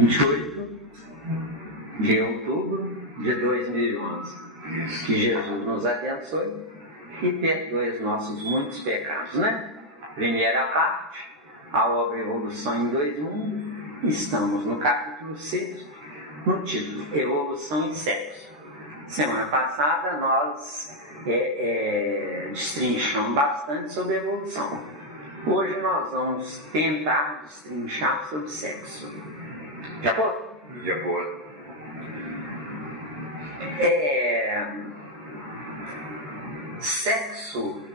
28 de outubro de 2011. Que Jesus nos abençoe e perdoe os nossos muitos pecados, né? Primeira parte, a obra Evolução em Dois Mundos. Estamos no capítulo 6, no título Evolução e Sexo. Semana passada nós destrinchamos bastante sobre evolução. Hoje nós vamos tentar destrinchar sobre sexo. De acordo? De acordo. Sexo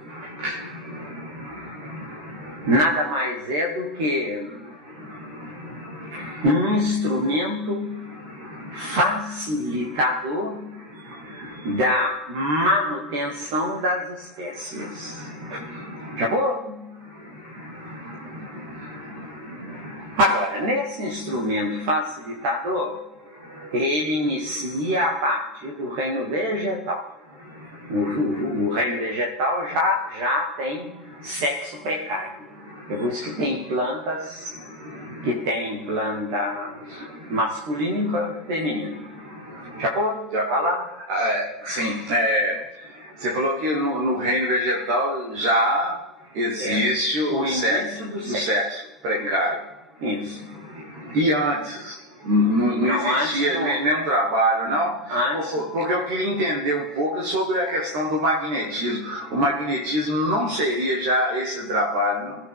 nada mais é do que um instrumento facilitador da manutenção das espécies. Já vou? Agora, nesse instrumento facilitador, ele inicia a partir do reino vegetal. O reino vegetal já tem sexo precário. É por isso que tem plantas que tem planta masculina e feminina. Já falar? Sim. Você falou que no reino vegetal já existe o sexo do sexo precário. Isso. E antes? Não existia nenhum trabalho, não? Antes. Porque eu queria entender um pouco sobre a questão do magnetismo. O magnetismo não seria já esse trabalho, não?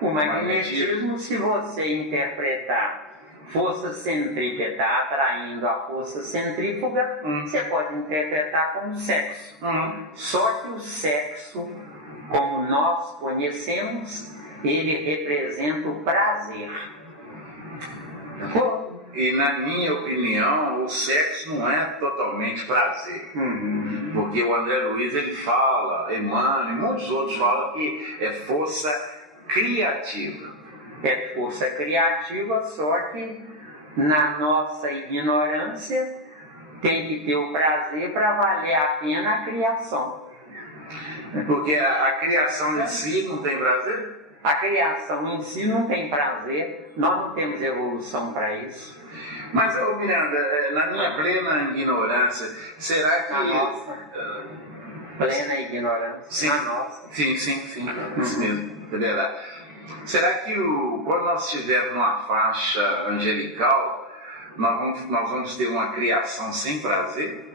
O magnetismo, se você interpretar força centrípeta atraindo a força centrífuga, você pode interpretar como sexo. Só que o sexo, como nós conhecemos, ele representa o prazer. E na minha opinião, o sexo não é totalmente prazer. Porque o André Luiz, ele fala, Emmanuel e muitos outros falam que é força criativa. É força criativa, só que na nossa ignorância tem que ter o prazer para valer a pena a criação. Porque a criação em si não tem prazer? A criação em si não tem prazer, nós não temos evolução para isso. Mas, Miranda, na minha plena ignorância, será que... A nossa plena ignorância. Sim. A nossa. Sim, isso mesmo, é verdade. Será que quando nós estivermos numa faixa angelical, nós vamos ter uma criação sem prazer?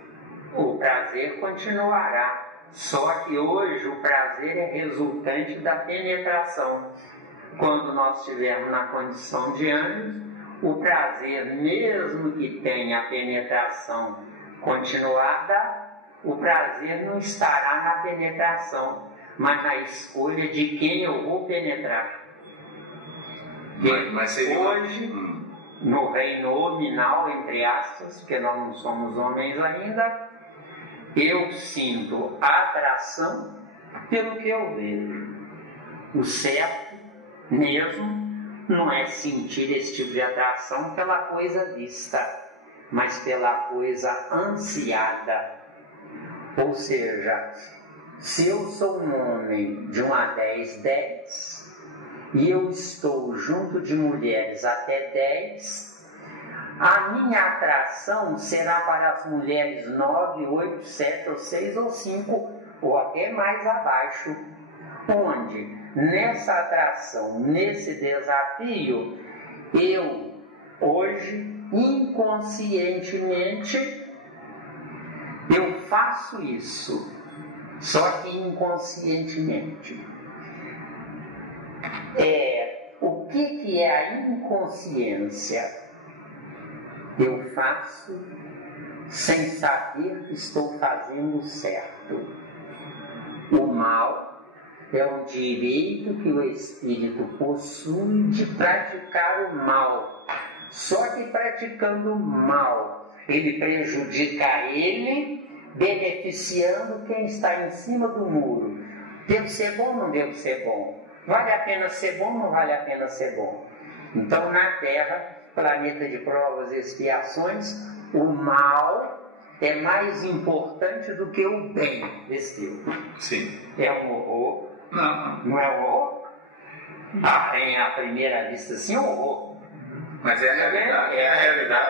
O prazer continuará. Só que hoje o prazer é resultante da penetração. Quando nós estivermos na condição de anjos, o prazer, mesmo que tenha a penetração continuada, o prazer não estará na penetração, mas na escolha de quem eu vou penetrar. Mas hoje, no reino nominal, entre aspas, porque nós não somos homens ainda, eu sinto atração pelo que eu vejo. O certo mesmo não é sentir esse tipo de atração pela coisa vista, mas pela coisa ansiada. Ou seja, se eu sou um homem de 1 a 10, 10, e eu estou junto de mulheres até 10, a minha atração será para as mulheres 9, 8, 7 ou 6 ou 5, ou até mais abaixo, onde nessa atração, nesse desafio, eu hoje, inconscientemente, eu faço isso, só que inconscientemente. O que é a inconsciência? Eu faço sem saber que estou fazendo certo. O mal é o direito que o espírito possui de praticar o mal. Só que praticando o mal, ele prejudica ele, beneficiando quem está em cima do muro. Devo ser bom ou não devo ser bom? Vale a pena ser bom ou não vale a pena ser bom? Então, na Terra, planeta de provas e expiações, o mal é mais importante do que o bem desse tipo. Sim. É um horror. Não é um horror? Em à primeira vista, sim, é um horror. Mas é a realidade. É a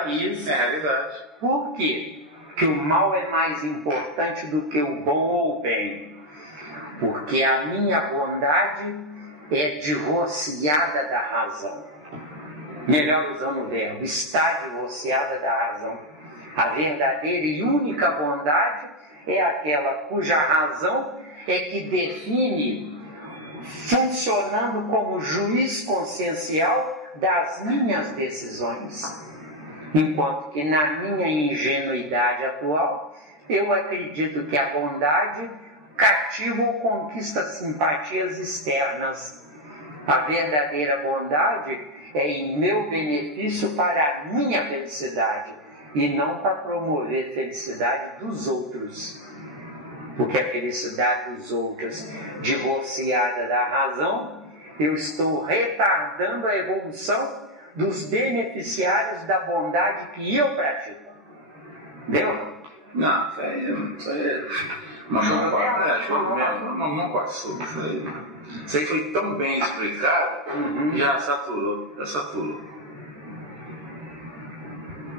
realidade. Isso. É realidade. Por quê? Que o mal é mais importante do que o bom ou o bem. Porque a minha bondade é divorciada da razão. Melhor usando o verbo, está divorciada da razão. A verdadeira e única bondade é aquela cuja razão é que define, funcionando como juiz consciencial das minhas decisões. Enquanto que na minha ingenuidade atual, eu acredito que a bondade cativa ou conquista simpatias externas. A verdadeira bondade é em meu benefício para a minha felicidade e não para promover a felicidade dos outros. Porque a felicidade dos outros, divorciada da razão, eu estou retardando a evolução dos beneficiários da bondade que eu pratico. Entendeu? Não, isso aí mamão com açúcar. Isso aí foi tão bem explicado que já saturou.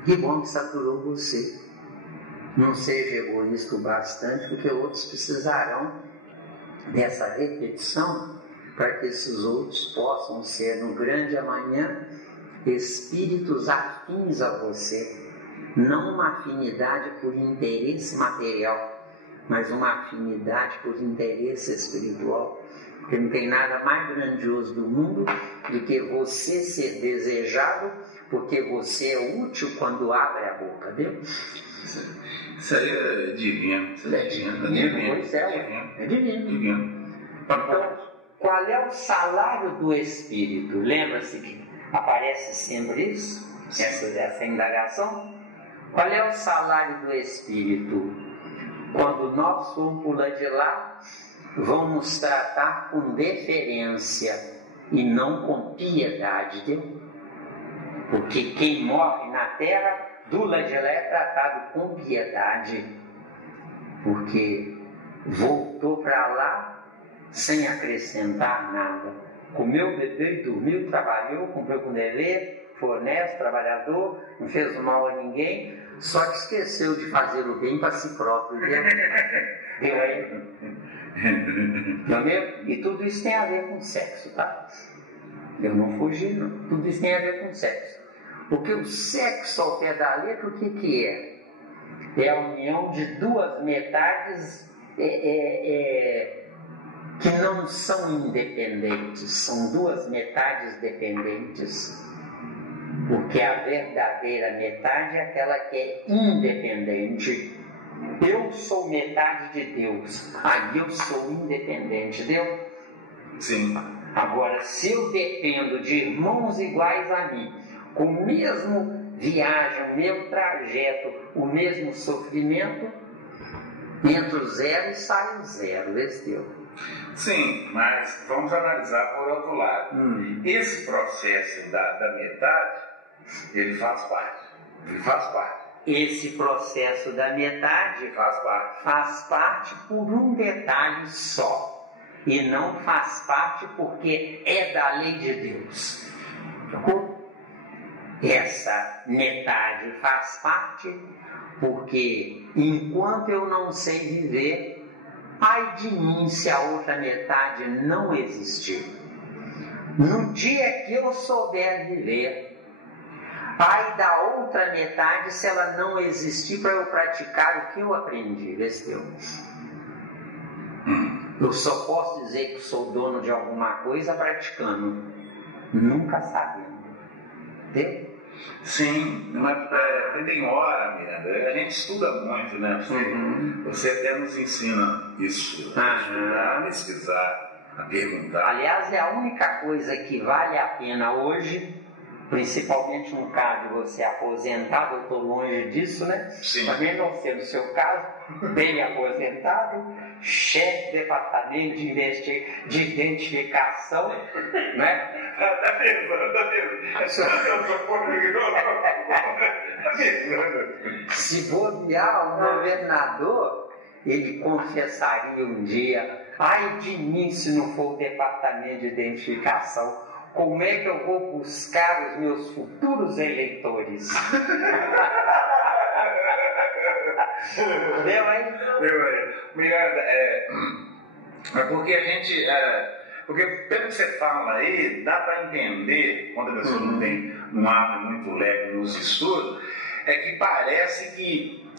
Que bom que saturou você. Não seja egoísta o bastante, porque outros precisarão dessa repetição para que esses outros possam ser no grande amanhã espíritos afins a você. Não uma afinidade por interesse material, mas uma afinidade por interesse espiritual. Porque não tem nada mais grandioso do mundo do que você ser desejado, porque você é útil quando abre a boca, viu? Isso aí é divino. Pois é divino. Então, qual é o salário do espírito? Lembra-se que aparece sempre isso? Essa indagação? Qual é o salário do espírito? Quando nós formos pular de lá, vão nos tratar com deferência e não com piedade, viu? Porque quem morre na terra, do lado de lá é tratado com piedade, porque voltou para lá sem acrescentar nada. Comeu, bebeu e dormiu, trabalhou, cumpriu com o dever, foi honesto, trabalhador, não fez mal a ninguém, só que esqueceu de fazer o bem para si próprio. Deu aí? Entendeu? E tudo isso tem a ver com sexo, tá? Eu não fugi, não. Tudo isso tem a ver com sexo. Porque o sexo ao pé da letra, o que é? É a união de duas metades que não são independentes, são duas metades dependentes. Porque a verdadeira metade é aquela que é independente. Eu sou metade de Deus, aí eu sou independente, entendeu? Sim. Agora, se eu dependo de irmãos iguais a mim, com o mesmo viagem, o mesmo trajeto, o mesmo sofrimento, entro zero e saio zero, esse deu. Sim, mas vamos analisar por outro lado. Esse processo da metade, ele faz parte. Esse processo da metade faz parte por um detalhe só. E não faz parte porque é da lei de Deus. Essa metade faz parte porque enquanto eu não sei viver, ai de mim se a outra metade não existir. No dia que eu souber viver, ai da outra metade se ela não existir para eu praticar o que eu aprendi. Eu só posso dizer que sou dono de alguma coisa praticando, nunca sabendo. Entendeu? Sim, mas tem hora, Miranda. A gente estuda muito, né? Você até nos ensina isso, a estudar, a pesquisar, a perguntar. Aliás, é a única coisa que vale a pena hoje, principalmente no caso de você aposentado, eu estou longe disso, né? Sim. Também não sei no seu caso, bem aposentado, chefe de departamento de identificação, né? Tá vendo? Se bobear o governador, ele confessaria um dia: ai de mim se não for o departamento de identificação, como é que eu vou buscar os meus futuros eleitores? Deu aí? Deu aí. Miranda, é porque a gente... porque pelo que você fala aí, dá para entender, quando a pessoa não tem um hábito muito leve nos estudos, é que parece que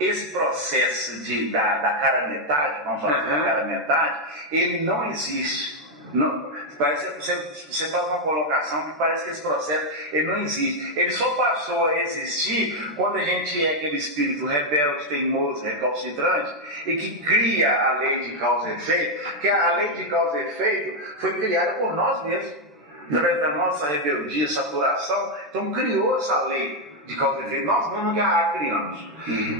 esse processo da cara metade, vamos falar da cara metade, ele não existe. Não, parece, você faz uma colocação que parece que esse processo ele não existe. Ele só passou a existir quando a gente é aquele espírito rebelde, teimoso, recalcitrante e que cria a lei de causa e efeito, que a lei de causa e efeito foi criada por nós mesmos, através da nossa rebeldia, saturação. Então criou essa lei de causa e efeito, nós mesmos que a criamos.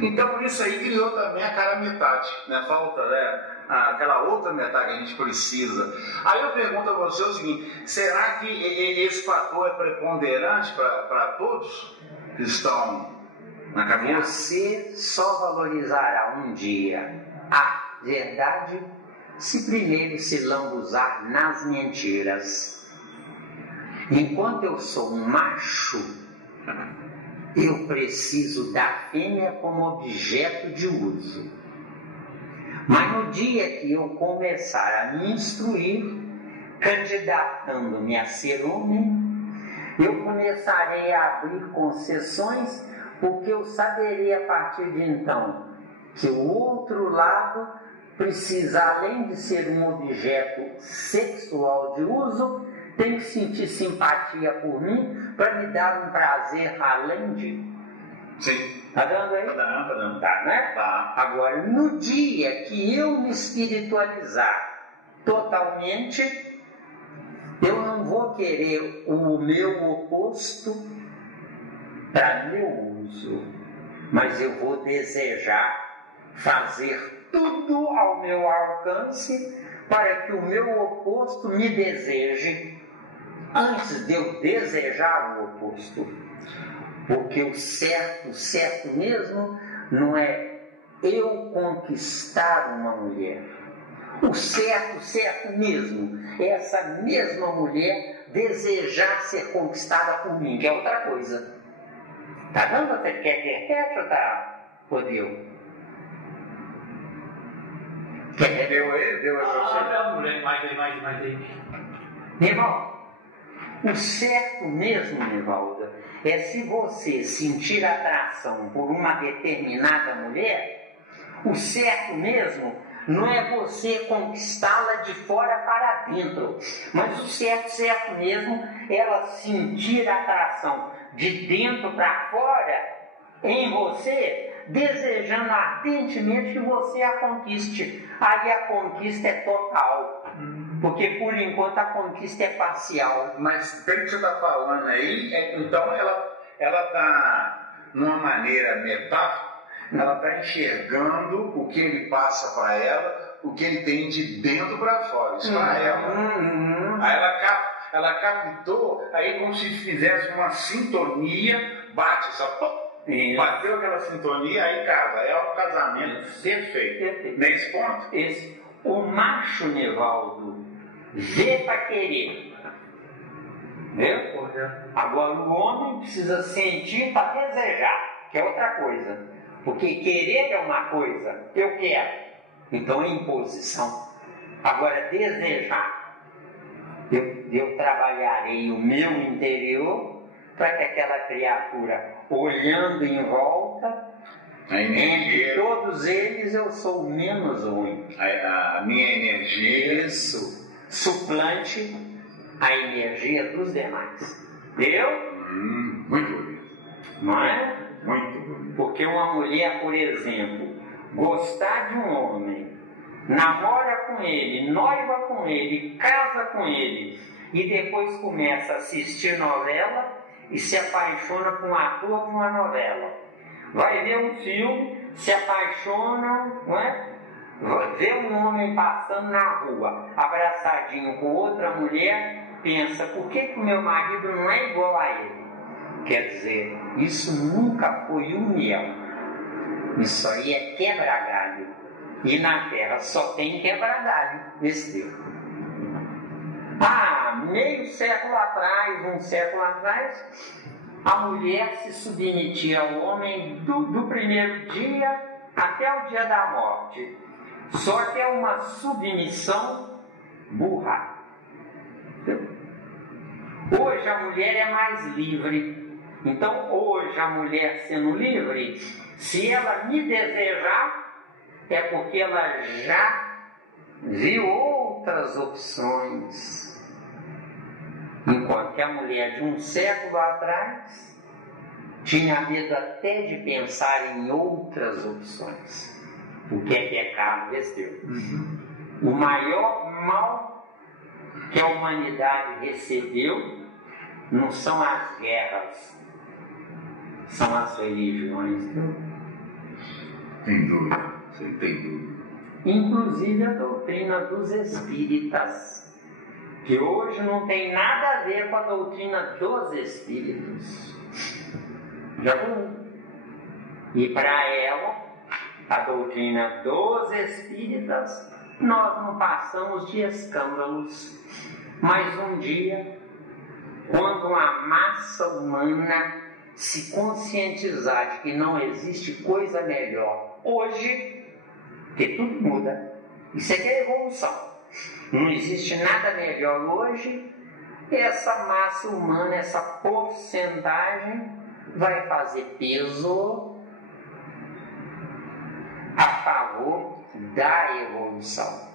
Então isso aí criou também a cara metade, né? Falta, né? Aquela outra metade que a gente precisa. Aí eu pergunto a você o seguinte: será que esse fator é preponderante para todos que estão na caminhada? Você só valorizará um dia a verdade se primeiro se lambuzar nas mentiras. Enquanto eu sou um macho, eu preciso da fêmea como objeto de uso. Mas no dia que eu começar a me instruir, candidatando-me a ser homem, eu começarei a abrir concessões, porque eu saberei a partir de então que o outro lado precisa, além de ser um objeto sexual de uso, tem que sentir simpatia por mim para me dar um prazer além de... Sim. Tá dando aí? Tá dando. Tá, né? Tá. Agora, no dia que eu me espiritualizar totalmente, eu não vou querer o meu oposto para meu uso, mas eu vou desejar fazer tudo ao meu alcance para que o meu oposto me deseje antes de eu desejar o oposto. Porque o certo mesmo, não é eu conquistar uma mulher. O certo mesmo é essa mesma mulher desejar ser conquistada por mim, que é outra coisa. Tá dando até que repete ou tá? Ou deu? Deu aí pra você? Mais aí. Nivaldo, o certo mesmo, Nivaldo, é se você sentir atração por uma determinada mulher, o certo mesmo não é você conquistá-la de fora para dentro, mas o certo mesmo é ela sentir atração de dentro para fora em você, desejando ardentemente que você a conquiste. Aí a conquista é total, porque por enquanto a conquista é parcial. Mas pelo que você está falando aí, então ela está, numa maneira metáfora, ela está enxergando o que ele passa para ela, o que ele tem de dentro para fora, isso para ela. Aí ela captou, aí como se fizesse uma sintonia, bate, só bateu aquela sintonia, aí casa, é o casamento perfeito. Nesse ponto? Esse. O macho, Nivaldo, vê para querer. Viu? Agora o homem precisa sentir para desejar, que é outra coisa. Porque querer é uma coisa, eu quero. Então é imposição. Agora desejar, eu trabalharei o meu interior para que aquela criatura, olhando em volta, entre todos eles eu sou o menos ruim. A minha energia, isso, suplante a energia dos demais. Deu? Muito bonito. Não é? Muito bonito. Porque uma mulher, por exemplo, gostar de um homem, namora com ele, noiva com ele, casa com ele, e depois começa a assistir novela e se apaixona por um ator de uma novela. Vai ver um filme, se apaixona, não é? Vê um homem passando na rua, abraçadinho com outra mulher, pensa, por que o meu marido não é igual a ele? Quer dizer, isso nunca foi união. Isso aí é quebra-galho. E na terra só tem quebra-galho nesse tempo. meio século atrás, um século atrás, a mulher se submetia ao homem do primeiro dia até o dia da morte. Só que é uma submissão burra. Hoje a mulher é mais livre. Então hoje a mulher sendo livre, se ela me desejar, é porque ela já viu outras opções. Enquanto que a mulher de um século atrás tinha medo até de pensar em outras opções. O que é pecado, besteira. O maior mal que a humanidade recebeu não são as guerras, são as religiões. Tem dúvida, você tem dúvida. Inclusive a doutrina dos espíritas, que hoje não tem nada a ver com a doutrina dos espíritos. Já viu? E para ela, a doutrina dos espíritas, nós não passamos de escândalos. Mas um dia, quando a massa humana se conscientizar de que não existe coisa melhor hoje, que tudo muda. Isso aqui é evolução. Não existe nada melhor hoje. Essa massa humana, essa porcentagem, vai fazer peso a favor da evolução.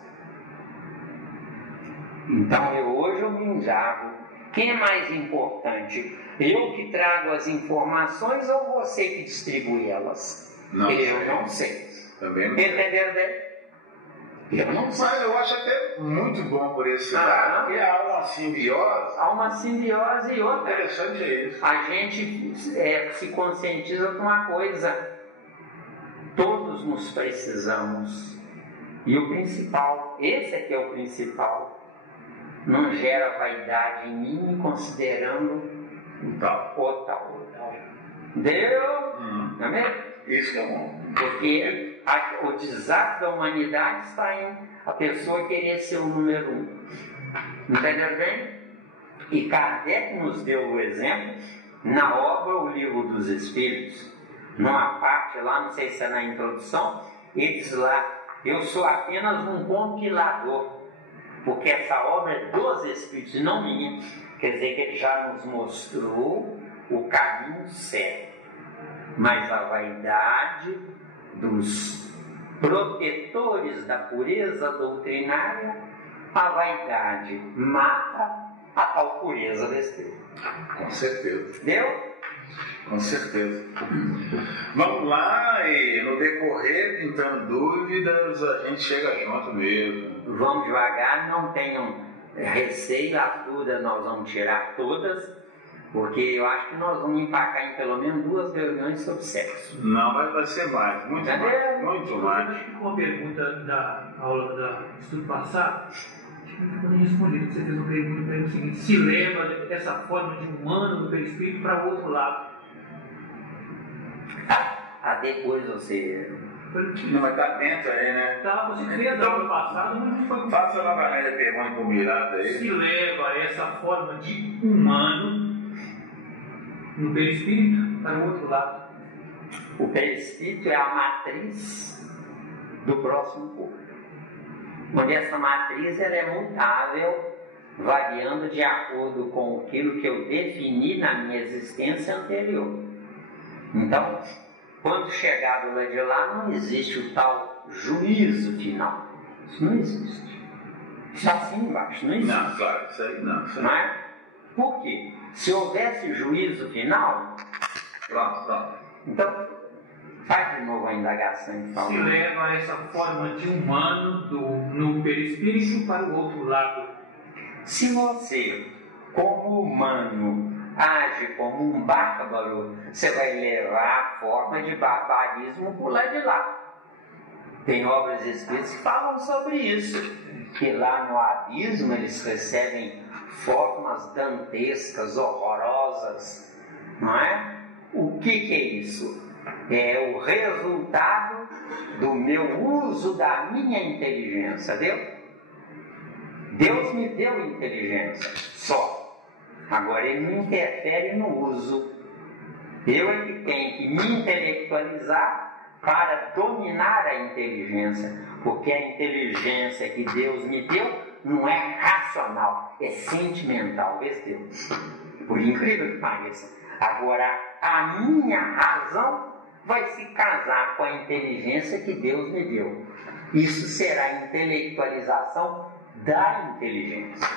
Então hoje eu me indago, quem é mais importante? Eu que trago as informações ou você que distribui elas? Não eu não sei. Também não sei. Entenderam bem? Eu não sei. Mas eu acho até muito bom por esse lado, porque há uma simbiose. Há uma simbiose e outra. Interessante é isso. A gente se conscientiza de uma coisa. Todos nos precisamos. E o principal, esse aqui é o principal. Não gera vaidade em mim, considerando o tal. Deu? Não é mesmo? Isso que é bom. Porque o desastre da humanidade está em a pessoa querer ser o número 1. Entendeu bem? E Kardec nos deu o exemplo na obra O Livro dos Espíritos. Numa parte lá, não sei se é na introdução, ele diz lá: eu sou apenas um compilador, porque essa obra é dos Espíritos e não minha. Quer dizer que ele já nos mostrou o caminho certo. Mas a vaidade dos protetores da pureza doutrinária, a vaidade mata a tal pureza do espírito. Com certeza. Deu? Com certeza. Vamos lá, e no decorrer, pintando dúvidas, a gente chega junto mesmo. Vamos devagar, não tenham receio, as dúvidas nós vamos tirar todas. Porque eu acho que nós vamos empacar em pelo menos 2 reuniões sobre sexo. Não, vai ser mais, muito mais. Muito mais. Acho que com a pergunta da aula do estudo passado, acho que não ficou respondido. Você fez uma pergunta para ele o seguinte: se leva essa forma de humano no perispírito para o outro lado. Depois você. Não, mas está dentro aí, né? Tá, você fez a aula passada, mas não foi. Faça novamente a pergunta para o Miranda aí. Se leva essa forma de humano no perispírito para o outro lado. O perispírito é a matriz do próximo corpo. Onde essa matriz ela é mutável, variando de acordo com aquilo que eu defini na minha existência anterior. Então, quando chegar do lado de lá, não existe o tal juízo final. Isso não existe. Isso assim embaixo, não existe. Não, claro, isso aí não. Isso aí. Não é? Por quê? Se houvesse juízo final, Pronto. então, faz de novo a indagação. Então. Se leva essa forma de humano no perispírito para o outro lado. Se você, como humano, age como um bárbaro, você vai levar a forma de barbarismo por lá de lá. Tem obras espíritas que falam sobre isso, que lá no abismo eles recebem formas dantescas, horrorosas, não é? O que é isso? É o resultado do meu uso da minha inteligência, viu? Deus me deu inteligência, só. Agora Ele me interfere no uso. Eu é que tenho que me intelectualizar para dominar a inteligência, porque a inteligência que Deus me deu não é racional, é sentimental, Deus. Por incrível que pareça. Agora, a minha razão vai se casar com a inteligência que Deus me deu. Isso será a intelectualização da inteligência.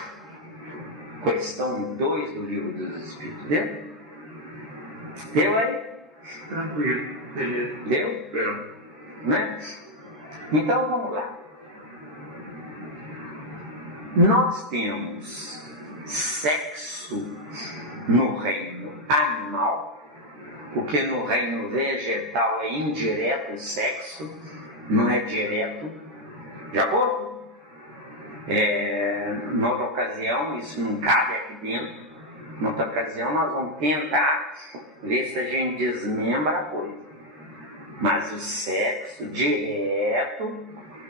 Questão 2 do Livro dos Espíritos. Deu aí? Tranquilo, beleza. Deu? Deu. Né? Então vamos lá. Nós temos sexo no reino animal, porque no reino vegetal é indireto o sexo, não é direto. De acordo? Noutra ocasião, isso não cabe aqui dentro. Noutra ocasião, nós vamos tentar ver se a gente desmembra a coisa. Mas o sexo direto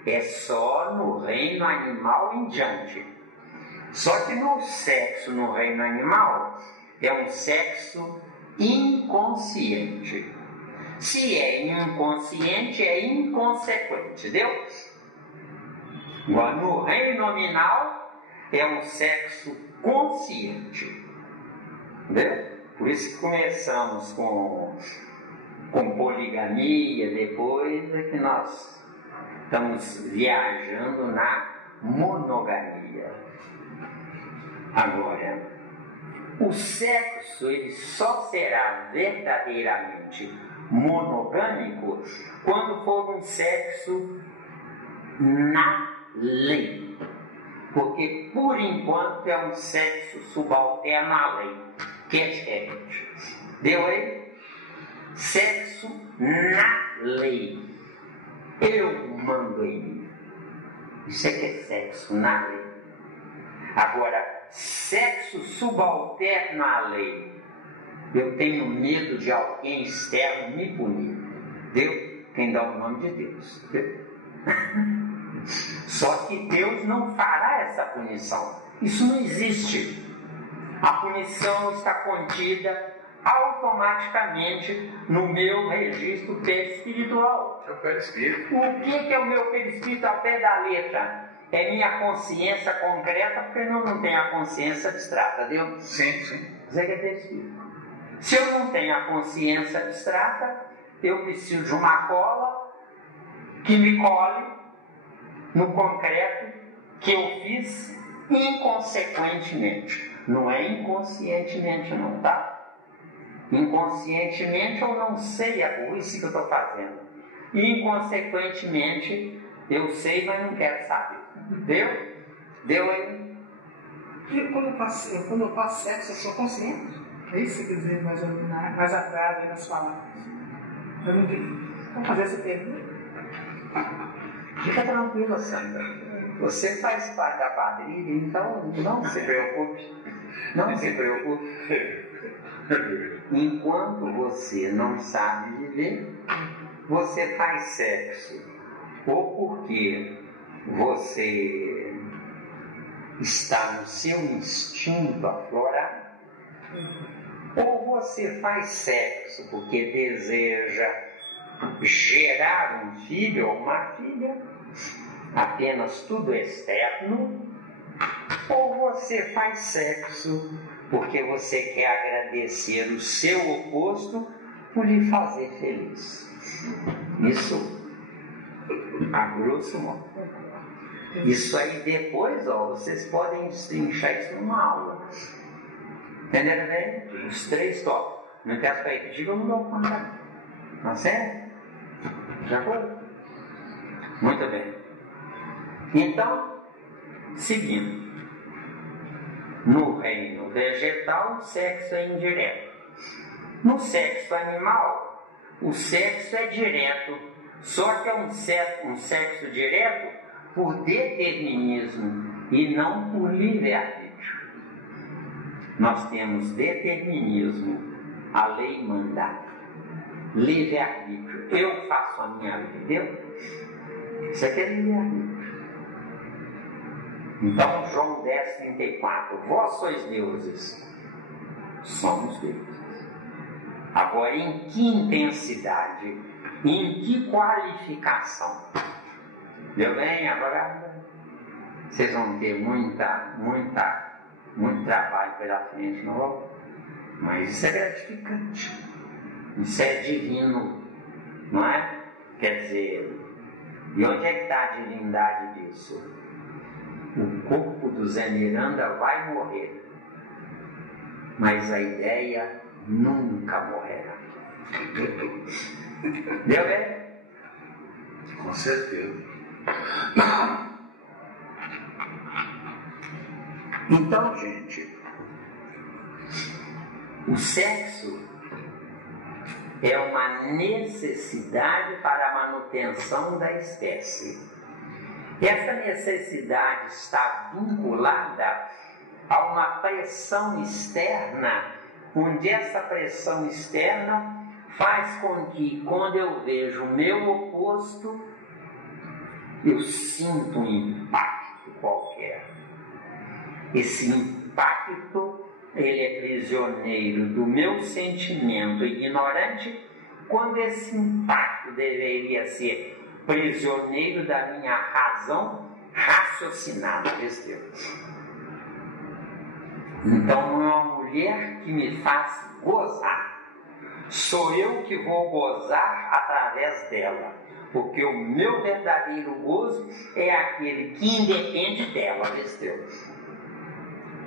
é só no reino animal em diante. Só que no sexo no reino animal é um sexo inconsciente. Se é inconsciente, é inconsequente, entendeu? Agora, no reino nominal é um sexo consciente, entendeu? Por isso que começamos com poligamia, depois é que nós estamos viajando na monogamia. Agora, o sexo ele só será verdadeiramente monogâmico quando for um sexo na lei. Porque, por enquanto, é um sexo subalterno à lei, que é diferente. Deu aí? Sexo na lei. Eu mando em mim. Isso é que é sexo na lei. Agora, sexo subalterno à lei. Eu tenho medo de alguém externo me punir. Deu? Quem dá o nome de Deus. Deu? Só que Deus não fará essa punição. Isso não existe. A punição está contida automaticamente no meu registro perispiritual. É o perispírito. O que é o meu perispírito ao pé da letra? É minha consciência concreta, porque eu não tenho a consciência abstrata, viu? Sim, sim. Isso é que é perispírito. Se eu não tenho a consciência abstrata, eu preciso de uma cola que me cole no concreto que eu fiz inconsequentemente. Não é inconscientemente não, tá? Inconscientemente eu não sei a burrice que eu estou fazendo. Inconsequentemente eu sei, mas não quero saber. Deu? Deu aí? Quando eu faço sexo, eu sou consciente? É isso que você quer dizer mais atrás aí nas palavras. Eu não entendi. Vamos fazer essa pergunta? Fica tranquila, Sandra. Você faz parte da quadrilha, então não se preocupe. Não se preocupe. Enquanto você não sabe viver, você faz sexo. Ou porque você está no seu instinto aflorado, ou você faz sexo porque deseja gerar um filho ou uma filha, apenas tudo externo, ou você faz sexo porque você quer agradecer o seu oposto por lhe fazer feliz. Isso, a grosso modo. Isso aí depois, vocês podem destrinchar isso numa aula. Entenderam bem? Os 3 tópicos. Não quero para repetir, eu não dou conta. Não é sério? Já foi? Muito bem. Então, seguindo. No reino vegetal, o sexo é indireto. No sexo animal, o sexo é direto. Só que é um sexo direto por determinismo e não por livre-arbítrio. Nós temos determinismo, a lei manda. Livre-arbítrio, eu faço a minha lei, entendeu? Isso aqui é livre-arbítrio. Então, João 10:34, vós sois deuses. Somos deuses. Agora, em que intensidade? Em que qualificação? Deu bem? Agora vocês vão ter muito trabalho pela frente, não? Mas isso é gratificante. Isso é divino, não é? Quer dizer, e onde é que está a divindade disso? O corpo do Zé Miranda vai morrer, mas a ideia nunca morrerá. Deu bem? Com certeza. Então, gente, o sexo é uma necessidade para a manutenção da espécie. Essa necessidade está vinculada a uma pressão externa, onde essa pressão externa faz com que, quando eu vejo o meu oposto, eu sinto um impacto qualquer. Esse impacto, ele é prisioneiro do meu sentimento ignorante, quando esse impacto deveria ser prisioneiro da minha razão raciocinada, Deus. Então, não é uma mulher que me faz gozar. Sou eu que vou gozar através dela, porque o meu verdadeiro gozo é aquele que independe dela, Deus.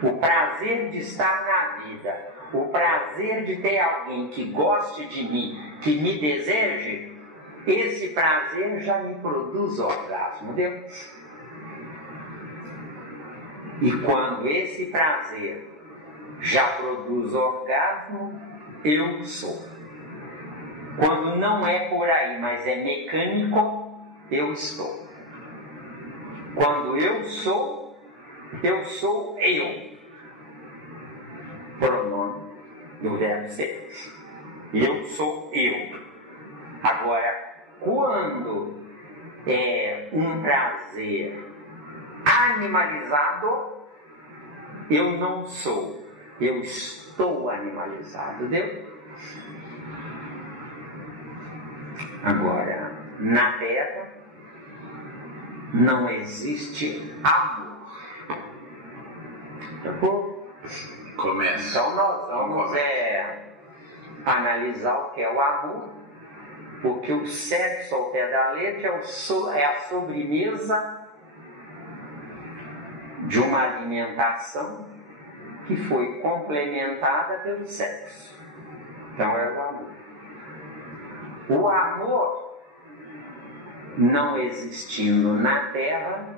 O prazer de estar na vida, o prazer de ter alguém que goste de mim, que me deseje, esse prazer já me produz orgasmo, Deus. E quando esse prazer já produz orgasmo, eu sou. Quando não é por aí, mas é mecânico, eu estou. Quando eu sou eu. Pronome do verbo ser. Eu sou eu. Agora, quando é um prazer animalizado, eu não sou, eu estou animalizado, entendeu? Agora, na Terra não existe amor. Começa. Então nós vamos analisar o que é o amor, porque o sexo ao pé da letra é a sobremesa de uma alimentação que foi complementada pelo sexo. Então é o amor. O amor, não existindo na Terra,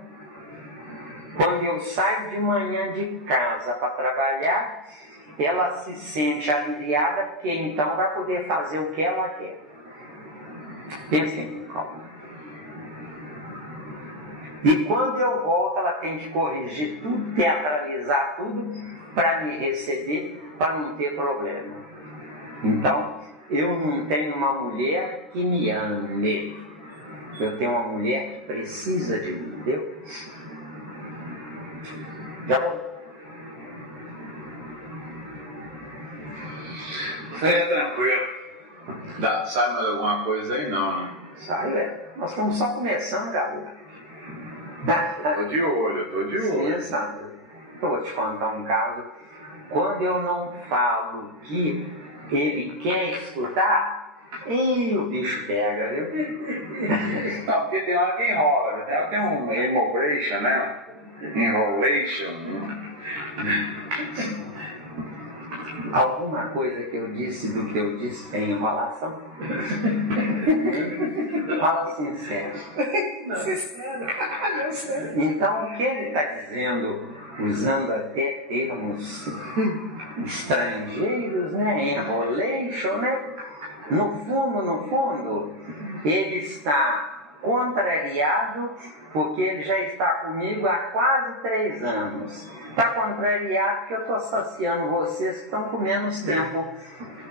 quando eu saio de manhã de casa para trabalhar, ela se sente aliviada, porque então vai poder fazer o que ela quer. Pensem, calma. E quando eu volto, ela tem que corrigir tudo, teatralizar tudo, para me receber, para não ter problema. Então, eu não tenho uma mulher que me ame. Eu tenho uma mulher que precisa de mim, entendeu? Já vou. É tranquilo. Sai mais alguma coisa aí? Não, né? Sai, velho. Nós estamos só começando, garoto. Tô de olho. Sim, sabe? Eu vou te contar um caso. Quando eu não falo que ele quer escutar, o bicho pega, viu? Não, porque tem hora que enrola, né? Tem um emobration, né? Enrolation. Alguma coisa que eu disse do que eu disse tem enrolação? Fala sincero. Sincero. Então, o que ele está dizendo, usando até termos estrangeiros, né? Enrolation, né? No fundo, ele está contrariado, porque ele já está comigo há quase 3 anos. Está contrariado porque eu estou saciando vocês que estão com menos tempo.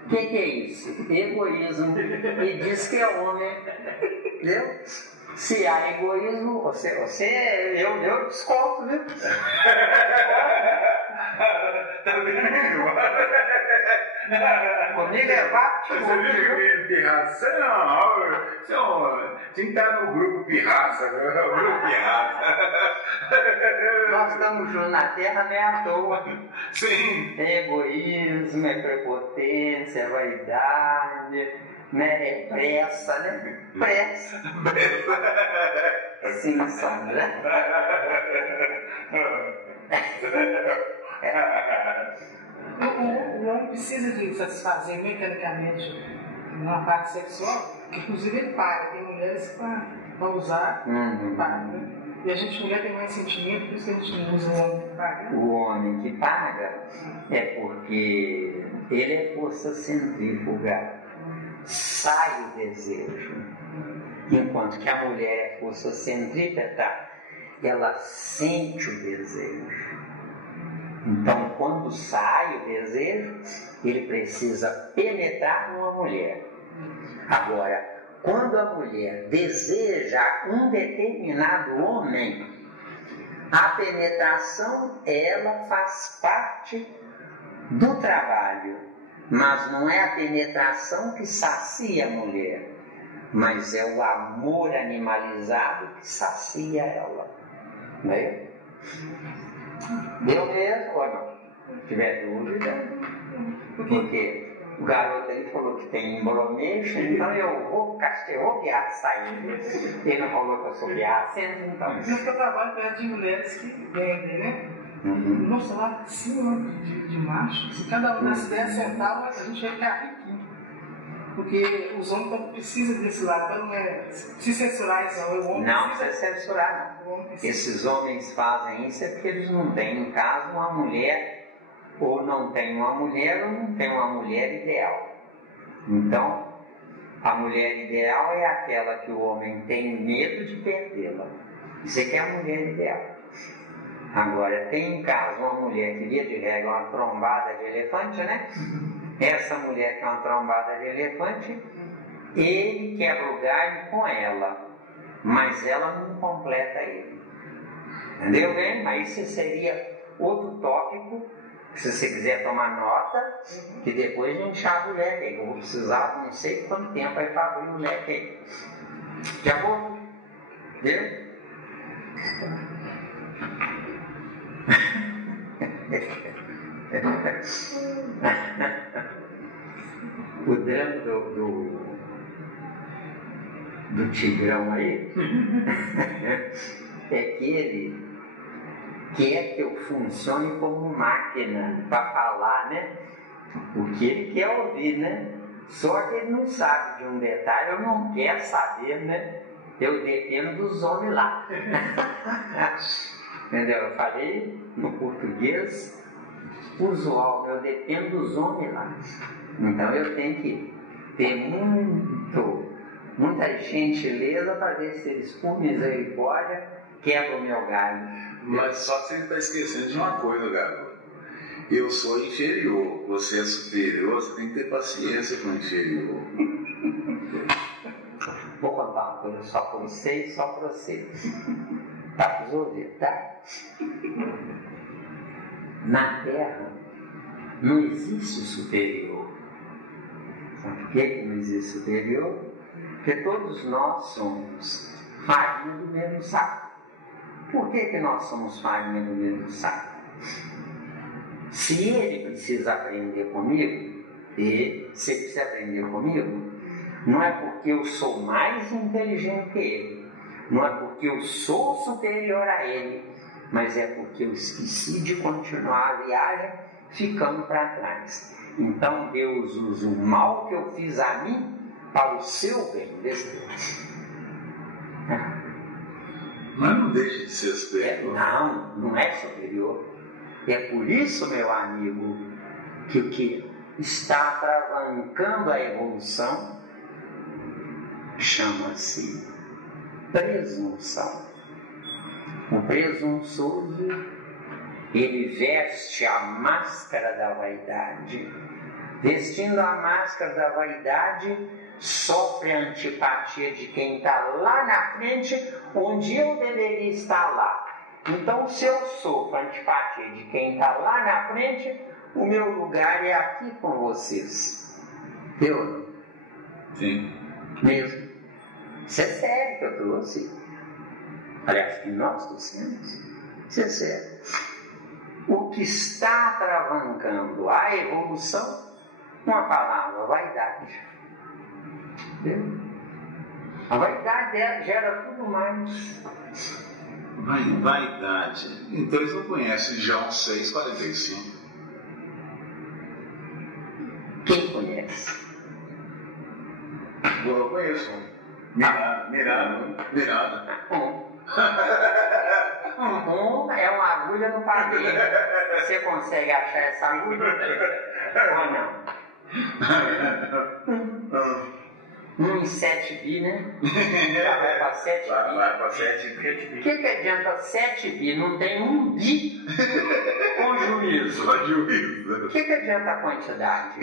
O que é isso? Egoísmo. E diz que é homem. Entendeu? Se há egoísmo, eu desconto, viu? Comigo é vapo. Você viu que pirraça? Não, tinha que estar no grupo pirraça, o grupo pirraça. Nós estamos juntos na Terra, não é à toa. Sim. É egoísmo, é prepotência, é vaidade, né? É pressa, né? Pressa. Sim, Sandra. O homem precisa de satisfazer mecanicamente uma parte sexual, que inclusive ele paga. Tem mulheres para usar, paga, né? E a gente, mulher, tem mais sentimento, por isso que a gente não usa o homem que paga. O homem que paga é porque ele é força centrífuga, sai o desejo. Enquanto que a mulher é força centrípeta, ela sente o desejo. Então, quando sai o desejo, ele precisa penetrar numa mulher. Agora, quando a mulher deseja um determinado homem, a penetração, ela faz parte do trabalho, mas não é a penetração que sacia a mulher, mas é o amor animalizado que sacia ela, né? Deu mesmo ou não? Se tiver dúvida, porque o garoto ele falou que tem embromation, então eu vou castigar saindo. Ele não falou que eu sou piacento, então. Mas eu trabalho perto de mulheres que vendem, né? Nossa, lá acima de macho, se cada um das 10 centavos, a gente vai ficar riquinho. Porque os homens precisam desse lado, então não é se censurar isso, o homem não precisa censurar, não. Esses homens fazem isso é porque eles não têm em casa uma mulher, ou não tem uma mulher, ou não tem uma mulher ideal. Então, a mulher ideal é aquela que o homem tem medo de perdê-la. Isso aqui é a mulher ideal. Agora, tem em casa uma mulher que via de regra uma trombada de elefante, né? Essa mulher que é uma trombada de elefante, ele quebra o galho com ela, mas ela não completa ele. Entendeu bem? Mas isso seria outro tópico, se você quiser tomar nota, que depois a gente abre o leque aí. Eu vou precisar não sei quanto tempo aí para abrir o leque aí. De acordo? Entendeu? O drama do Tigrão aí é que ele quer que eu funcione como máquina para falar, né? Porque ele quer ouvir, né? Só que ele não sabe de um detalhe, eu não quero saber, né? Eu dependo dos homens lá. Entendeu? Eu falei no português usual, eu dependo dos homens lá. Então eu tenho que ter muita gentileza para ver se eles, por misericórdia, quebram o meu galho. Mas só que você está esquecendo de uma coisa, garoto. Eu sou inferior, você é superior, você tem que ter paciência com o inferior. Vou contar uma coisa só para você e só para você. Tá para os ouvidos, tá? Na Terra não existe superior. Sabe por que não existe superior? Porque todos nós somos farinha do mesmo saco. Por que nós somos farinha do mesmo saco? Se ele precisa aprender comigo, e se ele precisa aprender comigo, não é porque eu sou mais inteligente que ele, não é porque eu sou superior a ele, mas é porque eu esqueci de continuar a viagem ficando para trás. Então Deus usa o mal que eu fiz a mim para o seu bem. Mas não deixa de ser superior. Não é superior. É por isso, meu amigo, que o que está atravancando a evolução chama-se presunção. O presunçoso, ele veste a máscara da vaidade, vestindo a máscara da vaidade, sofre a antipatia de quem está lá na frente, onde eu deveria estar lá. Então, se eu sofro a antipatia de quem está lá na frente, o meu lugar é aqui com vocês. Viu? Sim. Mesmo. Isso é sério que eu trouxe. Aliás, que nós trouxemos. Isso é sério. O que está atravancando a evolução, uma palavra, vaidade. Entendeu? A vaidade gera tudo mais. Vaidade. Então eles não conhecem João 6,45. Quem conhece? Eu conheço. Miranda. É uma agulha no padeiro. Você consegue achar essa agulha? Ou não? 1 em 7 bi, né? Vai para 7 bi. Vai para 7 bi. O que adianta 7 bi? Não tem 1 bi com juízo. O que adianta a quantidade?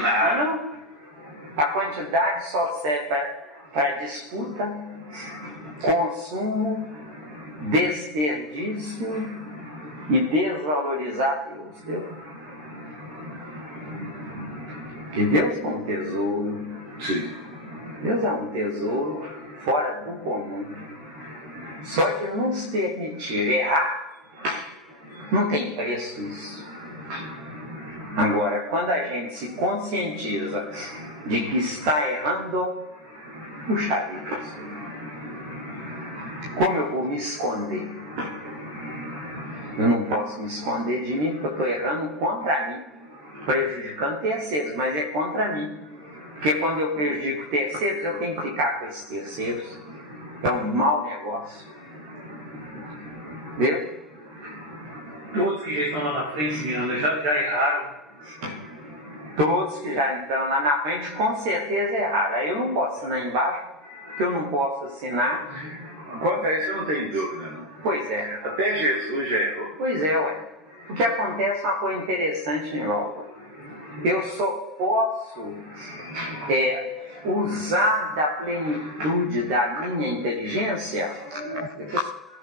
Nada. A quantidade só serve para disputa, consumo, desperdício e desvalorizar Deus. Porque Deus é um tesouro. Sim. Deus é um tesouro fora do comum. Só que nos permitir errar, não tem preço isso. Agora, quando a gente se conscientiza de que está errando, puxa vida, como eu vou me esconder? Eu não posso me esconder de mim, porque eu estou errando contra mim, prejudicando terceiros, mas é contra mim. Porque quando eu prejudico terceiros, eu tenho que ficar com esses terceiros. É um mau negócio. Entendeu? Todos que já estão lá na frente, Miranda, já erraram. Todos que já estão lá na frente, com certeza erraram. Aí eu não posso assinar embaixo, porque eu não posso assinar. Quanto a isso, eu não tenho dúvida. Não. Pois é. Até Jesus já errou. Pois é, ué. O que acontece é uma coisa interessante em Europa. Eu só posso usar da plenitude da minha inteligência.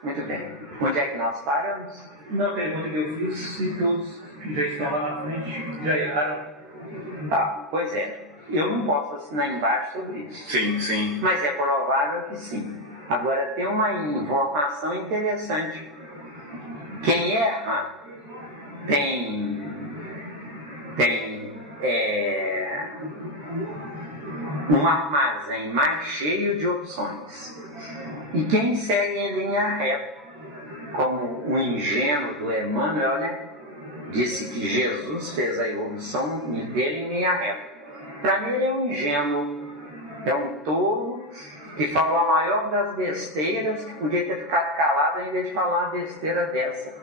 Muito bem. Onde é que nós paramos? Na pergunta que eu fiz, se todos que já estão lá na frente já erraram. Tá, pois é. Eu não posso assinar embaixo sobre isso. Sim. Mas é provável que sim. Agora tem uma informação interessante. Quem erra tem um armazém mais cheio de opções. E quem segue em linha reta, como o ingênuo do Emmanuel, né, disse que Jesus fez a evolução dele em linha reta. Para mim ele é um ingênuo, é um tolo que falou a maior das besteiras, que podia ter ficado calado em vez de falar uma besteira dessa.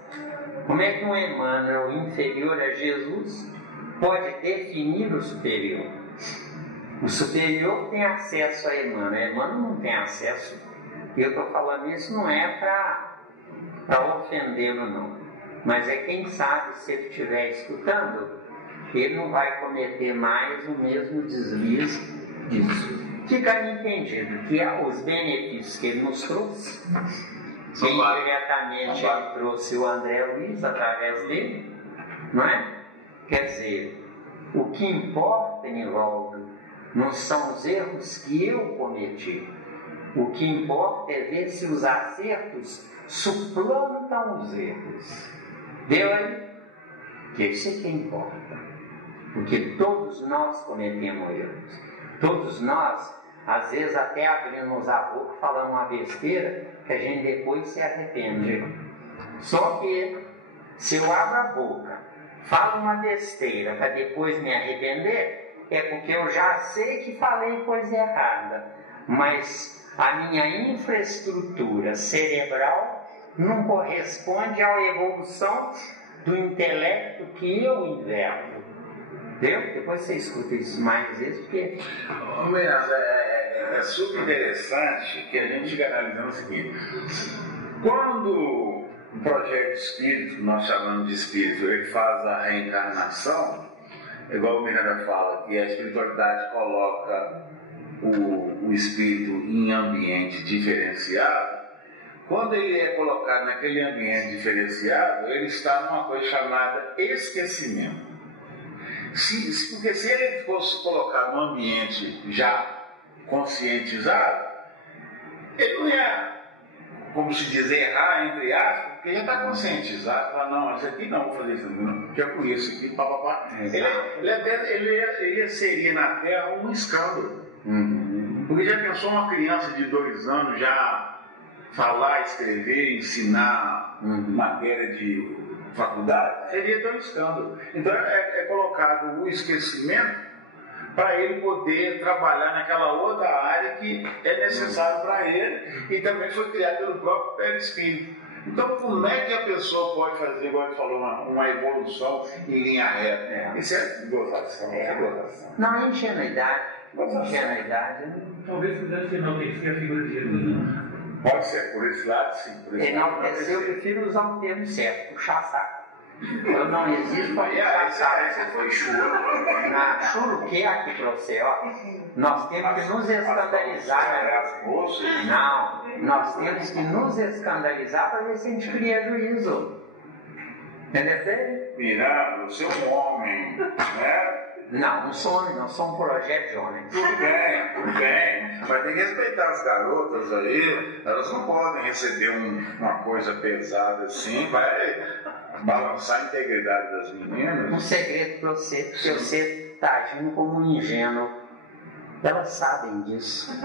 Como é que um Emmanuel inferior a Jesus pode definir o superior? O superior tem acesso a Emmanuel, Emmanuel não tem acesso. E eu estou falando isso não é para ofendê-lo não, mas é quem sabe, se ele estiver escutando, ele não vai cometer mais o mesmo deslize disso. Fica entendido que os benefícios que ele nos trouxe, que indiretamente ele trouxe o André Luiz através dele, não é? Quer dizer, o que importa, Nivaldo, não são os erros que eu cometi. O que importa é ver se os acertos suplantam os erros. Deu aí? Que isso é que importa. Porque todos nós cometemos erros. Todos nós, às vezes, até abrimos a boca falando uma besteira que a gente depois se arrepende. Só que, se eu abro a boca, falo uma besteira para depois me arrepender, é porque eu já sei que falei coisa errada. Mas a minha infraestrutura cerebral não corresponde à evolução do intelecto que eu inverto. Entendeu? Depois você escuta isso mais vezes, porque... É super interessante que a gente fica analisando o seguinte. Quando um projeto de espírito, que nós chamamos de espírito, ele faz a reencarnação, igual o Miranda fala, que a espiritualidade coloca o espírito em ambiente diferenciado. Quando ele é colocado naquele ambiente diferenciado, ele está numa coisa chamada esquecimento. Porque se ele fosse colocado num ambiente já conscientizado, ele não ia, como se diz, errar, entre aspas, porque já está conscientizado. Fala, não, isso aqui não, vou fazer isso, não, já conheço aqui, papapá. Ele seria na Terra um escândalo. Porque já pensou uma criança de 2 anos já falar, escrever, ensinar matéria de faculdade? Seria tão escândalo. Então é colocado o esquecimento para ele poder trabalhar naquela outra área que é necessário para ele e também foi criado pelo próprio perispírito. Então, como é que a pessoa pode fazer, igual você falou, uma evolução em linha reta? Isso é gozação. Não é ingenuidade. Talvez pudesse enaltecer a figura de Jesus. Pode ser, por esse lado, sim. Enaltecer, eu prefiro usar um termo certo, puxar saco. Eu não existo para puxar saco. Você foi churo. Churo o que aqui para você? Ó, nós temos que nos escandalizar. Não, nós temos que nos escandalizar para ver se a gente cria juízo. Entendeu? Miranda, você é um homem, né? Não sou homem, não sou um projeto de homem. Tudo bem. Mas tem que respeitar as garotas aí. Elas não podem receber uma coisa pesada assim, vai balançar a integridade das meninas. Um segredo para você, porque você está agindo como um ingênuo. Elas sabem disso.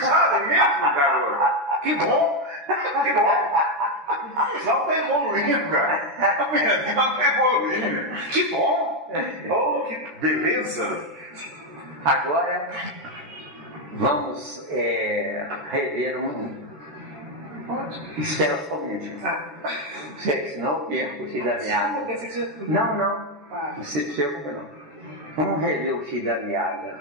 Sabe mesmo, garoto? Que bom! Só está evoluindo, cara. A menina está evoluindo. Que bom! Oh, que beleza! Agora, vamos rever um. Espera somente. Senão eu perco o fio da meada. Não. Não se preocupe, não. Vamos rever o fio da meada.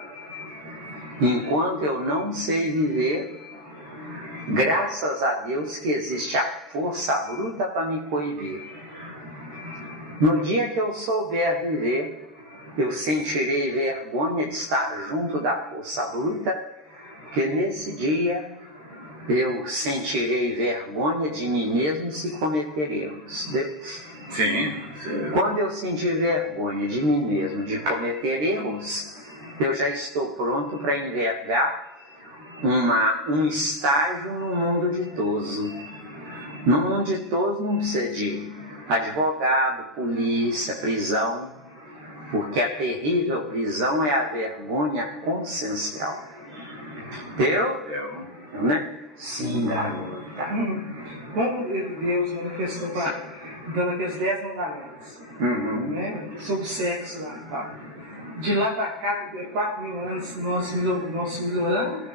Enquanto eu não sei viver, graças a Deus que existe a força bruta para me coibir. No dia que eu souber viver, eu sentirei vergonha de estar junto da força bruta, porque nesse dia eu sentirei vergonha de mim mesmo se cometer erros. Sim. Quando eu sentir vergonha de mim mesmo de cometer erros, eu já estou pronto para envergar um estágio no mundo ditoso. No mundo ditoso não precisa de advogado, polícia, prisão, porque a terrível prisão é a vergonha consciencial. Deu? Né? Sim, garota. Como Deus manifestou dando aqueles 10 mandamentos, né? Sobre sexo lá e tal. De lá para cá, 4.000 anos, nós melhorando,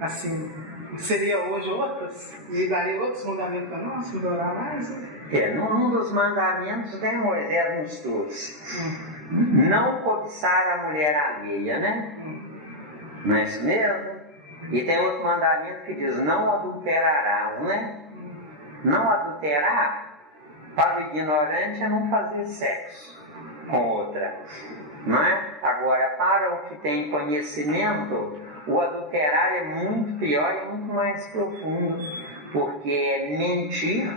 assim, seria hoje outras, e daria outros mandamentos para nós, melhorar mais, né? Num dos mandamentos, né, Moisés nos trouxe. Não cobiçar a mulher alheia, né? Não é isso mesmo? E tem outro mandamento que diz, não adulterarás, né? Não adulterar, para o ignorante, é não fazer sexo com outra. Não é? Agora, para o que tem conhecimento, o adulterar é muito pior e muito mais profundo, porque é mentir,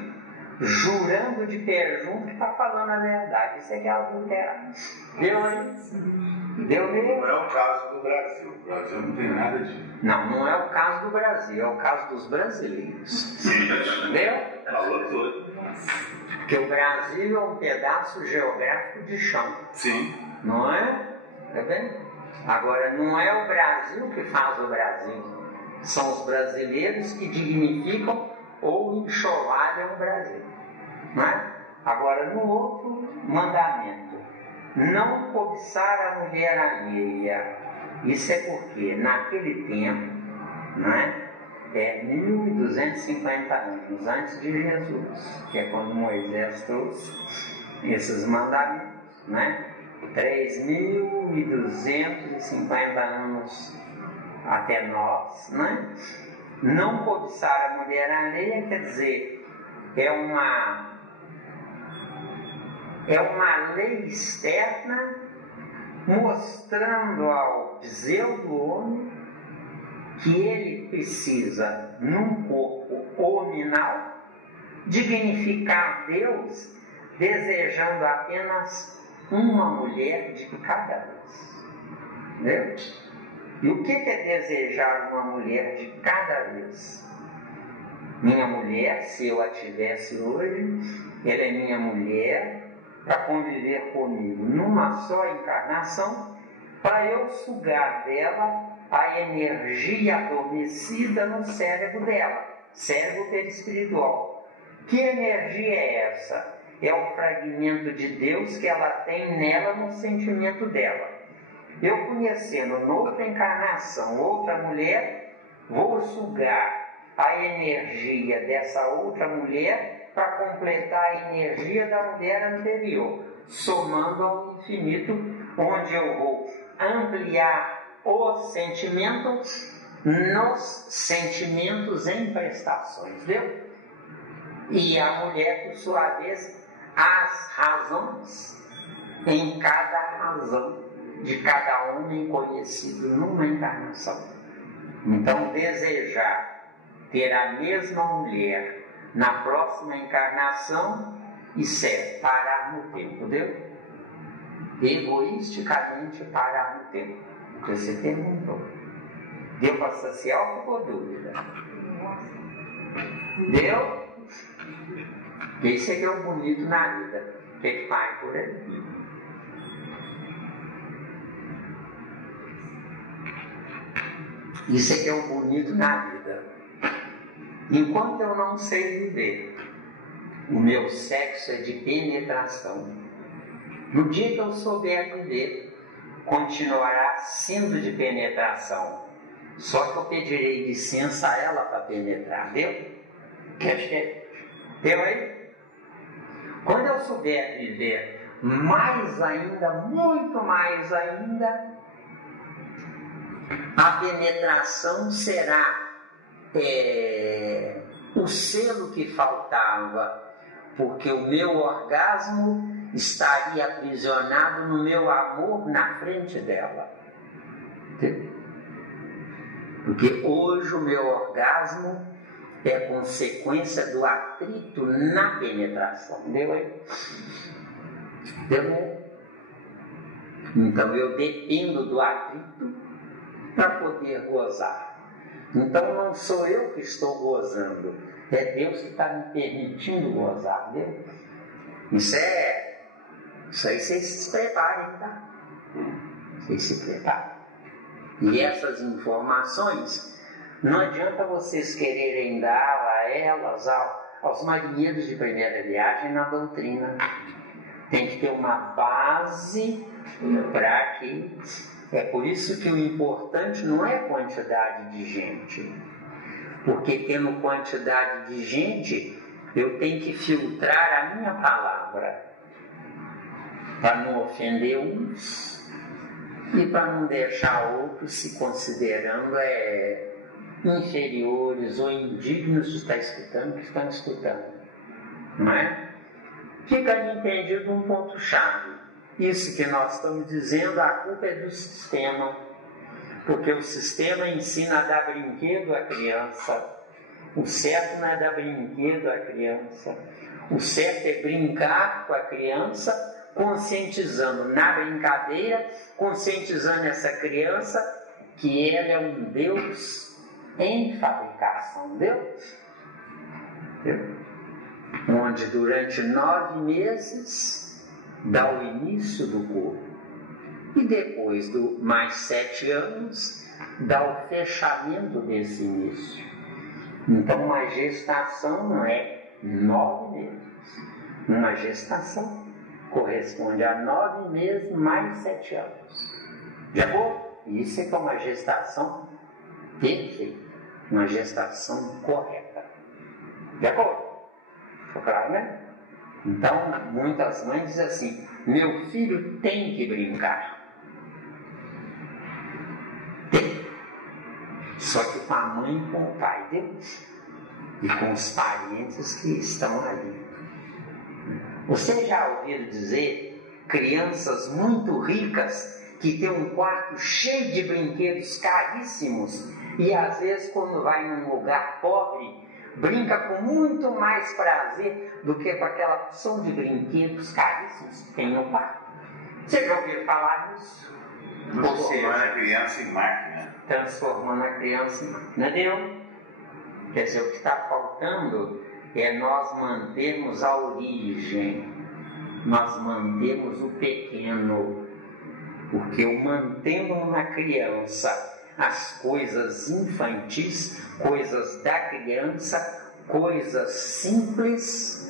jurando de pé junto que está falando a verdade. Isso é que é adulterar. Deu aí? Deu mesmo? Não é o caso do Brasil. O Brasil não tem nada disso. Não é o caso do Brasil, é o caso dos brasileiros. Deu? Falou tudo. Porque o Brasil é um pedaço geográfico de chão. Sim. Não é? Tá vendo? Agora, não é o Brasil que faz o Brasil. São os brasileiros que dignificam ou enxovalham o Brasil. Não é? Agora, no outro mandamento, não cobiçar a mulher alheia. Isso é porque, naquele tempo, não é? 1250 anos antes de Jesus, que é quando Moisés trouxe esses mandamentos, né? 3.250 anos até nós, né? Não cobiçar a mulher alheia quer dizer, é é uma lei externa mostrando ao pseudo-homem que ele precisa, num corpo hominal, dignificar Deus, desejando apenas uma mulher de cada vez. Entendeu? E o que é desejar uma mulher de cada vez? Minha mulher, se eu a tivesse hoje, ela é minha mulher para conviver comigo numa só encarnação, para eu sugar dela a energia adormecida no cérebro dela, cérebro perispiritual. Que energia é essa? É o fragmento de Deus que ela tem nela, no sentimento dela. Eu conhecendo noutra encarnação, outra mulher, vou sugar a energia dessa outra mulher para completar a energia da mulher anterior, somando ao infinito, onde eu vou ampliar os sentimentos nos sentimentos em prestações, viu? E a mulher, por sua vez, as razões em cada razão de cada homem conhecido numa encarnação. Então, desejar ter a mesma mulher na próxima encarnação, isso é parar no tempo, entendeu? Egoisticamente parar no tempo. Porque você perguntou. Deu para saciar ou ficou dúvida? Deu? Esse é que é o bonito na vida. O que faz por aí? Isso é que é o bonito na vida. Enquanto eu não sei viver, o meu sexo é de penetração. No dia que eu souber viver, continuará sendo de penetração. Só que eu pedirei licença a ela para penetrar. Deu? Deu aí? Quando eu souber viver mais ainda, muito mais ainda, a penetração será o selo que faltava, porque o meu orgasmo estaria aprisionado no meu amor na frente dela. Porque hoje o meu orgasmo é consequência do atrito na penetração. Deu aí? Deu? Então eu dependo do atrito para poder gozar. Então não sou eu que estou gozando, é Deus que está me permitindo gozar, entendeu? Isso aí vocês se preparem, tá? Vocês se preparem. E essas informações, não adianta vocês quererem dar a elas, aos marinheiros de primeira viagem na doutrina. Tem que ter uma base para que... É por isso que o importante não é a quantidade de gente. Porque tendo quantidade de gente, eu tenho que filtrar a minha palavra para não ofender uns e para não deixar outros se considerando inferiores ou indignos de estar escutando o que estão escutando. Não é? Fica entendido um ponto-chave. Isso que nós estamos dizendo, a culpa é do sistema, porque o sistema ensina a dar brinquedo à criança. O certo não é dar brinquedo à criança. O certo é brincar com a criança, conscientizando na brincadeira, conscientizando essa criança que ela é um Deus em fabricação. Deus? Onde durante 9 meses dá o início do corpo. E depois de mais 7 anos, dá o fechamento desse início. Então, uma gestação não é 9 meses. Uma gestação corresponde a 9 meses mais 7 anos. De acordo? Isso é que é uma gestação perfeita. Uma gestação correta. De acordo? Ficou claro, né? Então, muitas mães dizem assim: meu filho tem que brincar. Tem. Só que com a mãe e com o pai deles. E com os parentes que estão ali. Você já ouviu dizer crianças muito ricas que têm um quarto cheio de brinquedos caríssimos e às vezes quando vai num lugar pobre brinca com muito mais prazer do que com aquela porção de brinquedos caríssimos que tem no quarto? Você já ouviu falar nisso? Transformando a criança em máquina. Transformando a criança em máquina. Entendeu? Quer dizer, o que está faltando é nós mantermos a origem, nós mantermos o pequeno, porque eu mantendo na criança as coisas infantis, coisas da criança, coisas simples,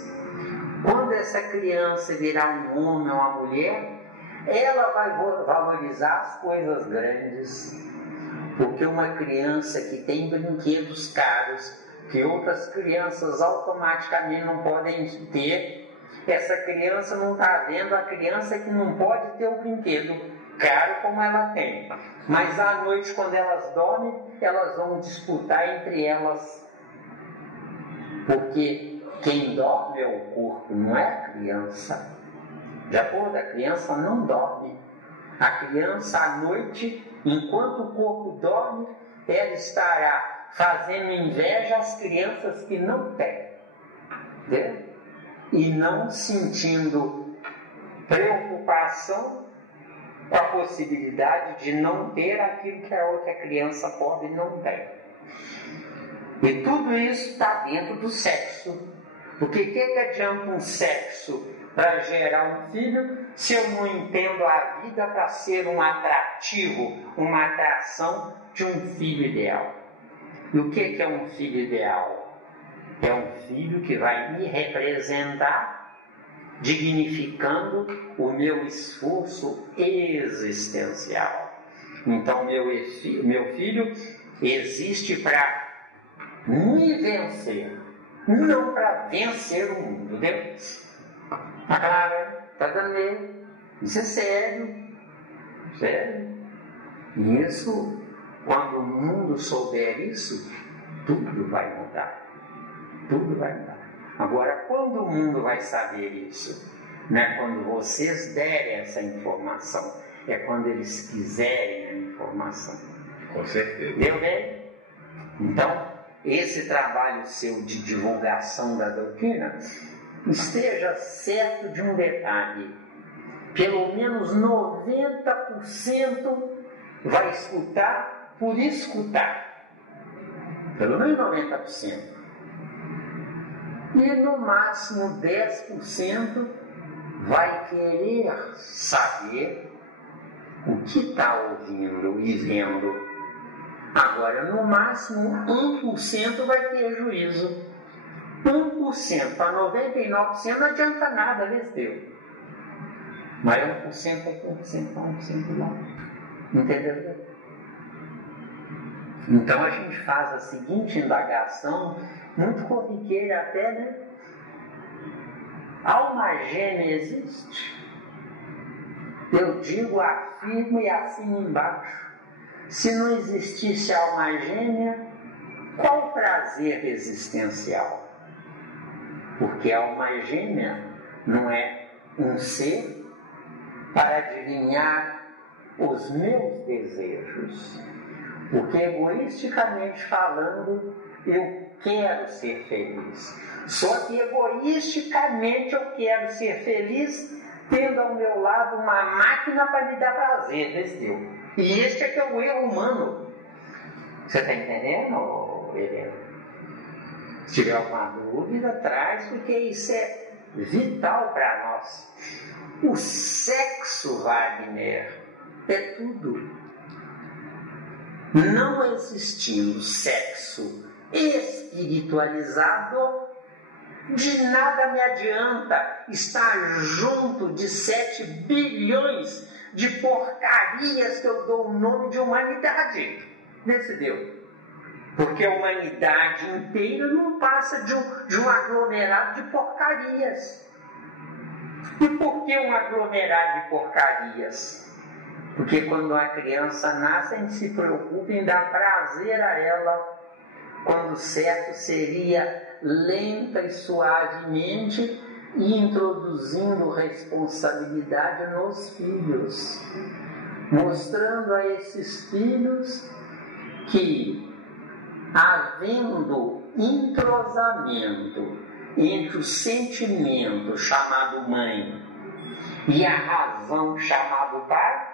quando essa criança virar um homem ou uma mulher, ela vai valorizar as coisas grandes, porque uma criança que tem brinquedos caros, que outras crianças automaticamente não podem ter, essa criança não está vendo a criança que não pode ter o brinquedo caro como ela tem. Mas à noite, quando elas dormem, elas vão disputar entre elas. Porque quem dorme é o corpo, não é a criança. De acordo, a criança não dorme. A criança à noite, enquanto o corpo dorme, ela estará fazendo inveja às crianças que não têm. Entendeu? E não sentindo preocupação com a possibilidade de não ter aquilo que a outra criança pobre não tem. E tudo isso está dentro do sexo. Porque o que adianta um sexo para gerar um filho se eu não entendo a vida para ser um atrativo, uma atração de um filho ideal? E o que é um filho ideal? É um filho que vai me representar, dignificando o meu esforço existencial. Então, meu filho existe para me vencer, não para vencer o mundo. Entendeu? Cara, tá dando medo. Isso é sério. Sério. E isso, quando o mundo souber isso, tudo vai mudar. Tudo vai mudar. Agora, quando o mundo vai saber isso? Não é quando vocês derem essa informação, é quando eles quiserem a informação. Com certeza. Deu bem? Então, esse trabalho seu de divulgação da doutrina, esteja certo de um detalhe: pelo menos 90% vai escutar por escutar. Pelo menos 90%. E no máximo 10% vai querer saber o que está ouvindo e vendo. Agora, no máximo 1% vai ter juízo. 1% para 99% não adianta nada, Teu. Mas 1% é 1% para 1% lá. Entendeu? Então a gente faz a seguinte indagação, muito corriqueira até, né? Alma gêmea existe? Eu digo, afirmo e assino embaixo. Se não existisse alma gêmea, qual o prazer existencial? Porque a alma gêmea não é um ser para adivinhar os meus desejos. Porque egoisticamente falando, eu quero ser feliz. Só que egoisticamente eu quero ser feliz, tendo ao meu lado uma máquina para me dar prazer, entendeu? E este é que é o eu humano. Você está entendendo, Helena? Se tiver alguma dúvida, traz, porque isso é vital para nós. O sexo, Wagner, é tudo. Não existindo sexo espiritualizado, de nada me adianta estar junto de 7 bilhões de porcarias que eu dou o nome de humanidade. Decidiu? Porque a humanidade inteira não passa de um aglomerado de porcarias. E por que um aglomerado de porcarias? Porque quando a criança nasce, a gente se preocupa em dar prazer a ela, quando certo seria lenta e suavemente e introduzindo responsabilidade nos filhos, mostrando a esses filhos que, havendo entrosamento entre o sentimento chamado mãe e a razão chamado pai,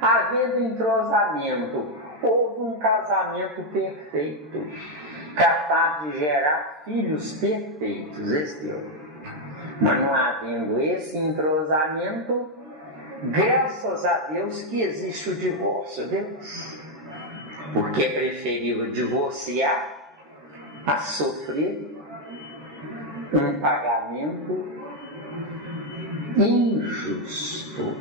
havendo entrosamento, houve um casamento perfeito, capaz de gerar filhos perfeitos, esse Deus. Mas não havendo esse entrosamento, graças a Deus que existe o divórcio, Deus. Porque é preferível divorciar a sofrer um pagamento injusto.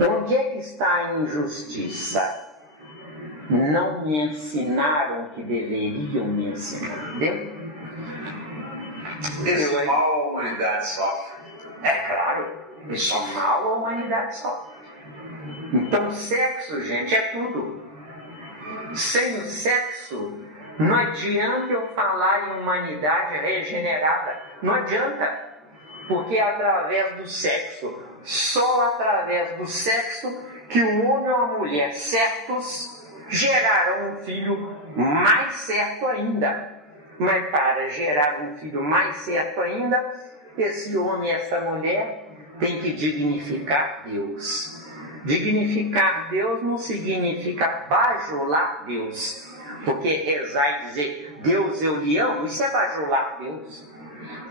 Onde é que está a injustiça? Não me ensinaram o que deveriam me ensinar, entendeu? Esse mal a humanidade sofre. É claro, isso é mal a humanidade sofre. Então, sexo, gente, é tudo. Sem o sexo, não adianta eu falar em humanidade regenerada. Não adianta. Porque é através do sexo, só através do sexo, que o homem ou a mulher certos gerarão um filho mais certo ainda. Mas para gerar um filho mais certo ainda, esse homem e essa mulher tem que dignificar Deus. Dignificar Deus não significa bajular Deus. Porque rezar e dizer, Deus eu lhe amo, isso é bajular Deus.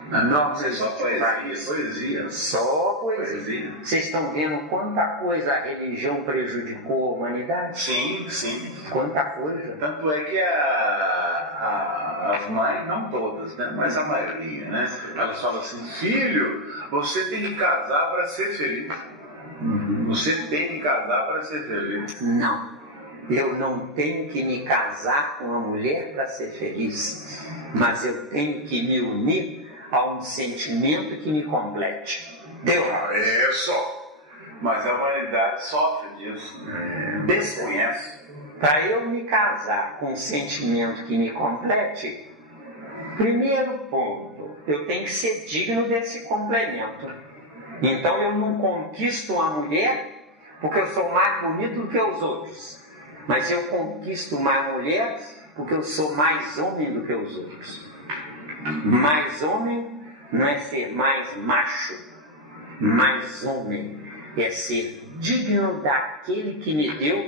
Não, isso é só poesia. Só poesia. Vocês estão vendo quanta coisa a religião prejudicou a humanidade? Sim, sim. Quanta coisa. Tanto é que as mães, não todas, né? Mas a maioria, né? Elas falam assim, filho, você tem que casar para ser feliz. Você tem que casar para ser feliz. Não. Eu não tenho que me casar com uma mulher para ser feliz. Mas eu tenho que me unir a um sentimento que me complete. Deu? É só. Mas a humanidade sofre disso. Desconhece. Para eu me casar com um sentimento que me complete, primeiro ponto, eu tenho que ser digno desse complemento. Então eu não conquisto uma mulher porque eu sou mais bonito do que os outros. Mas eu conquisto uma mulher porque eu sou mais homem do que os outros. Mais homem não é ser mais macho. Mais homem é ser digno daquele que me deu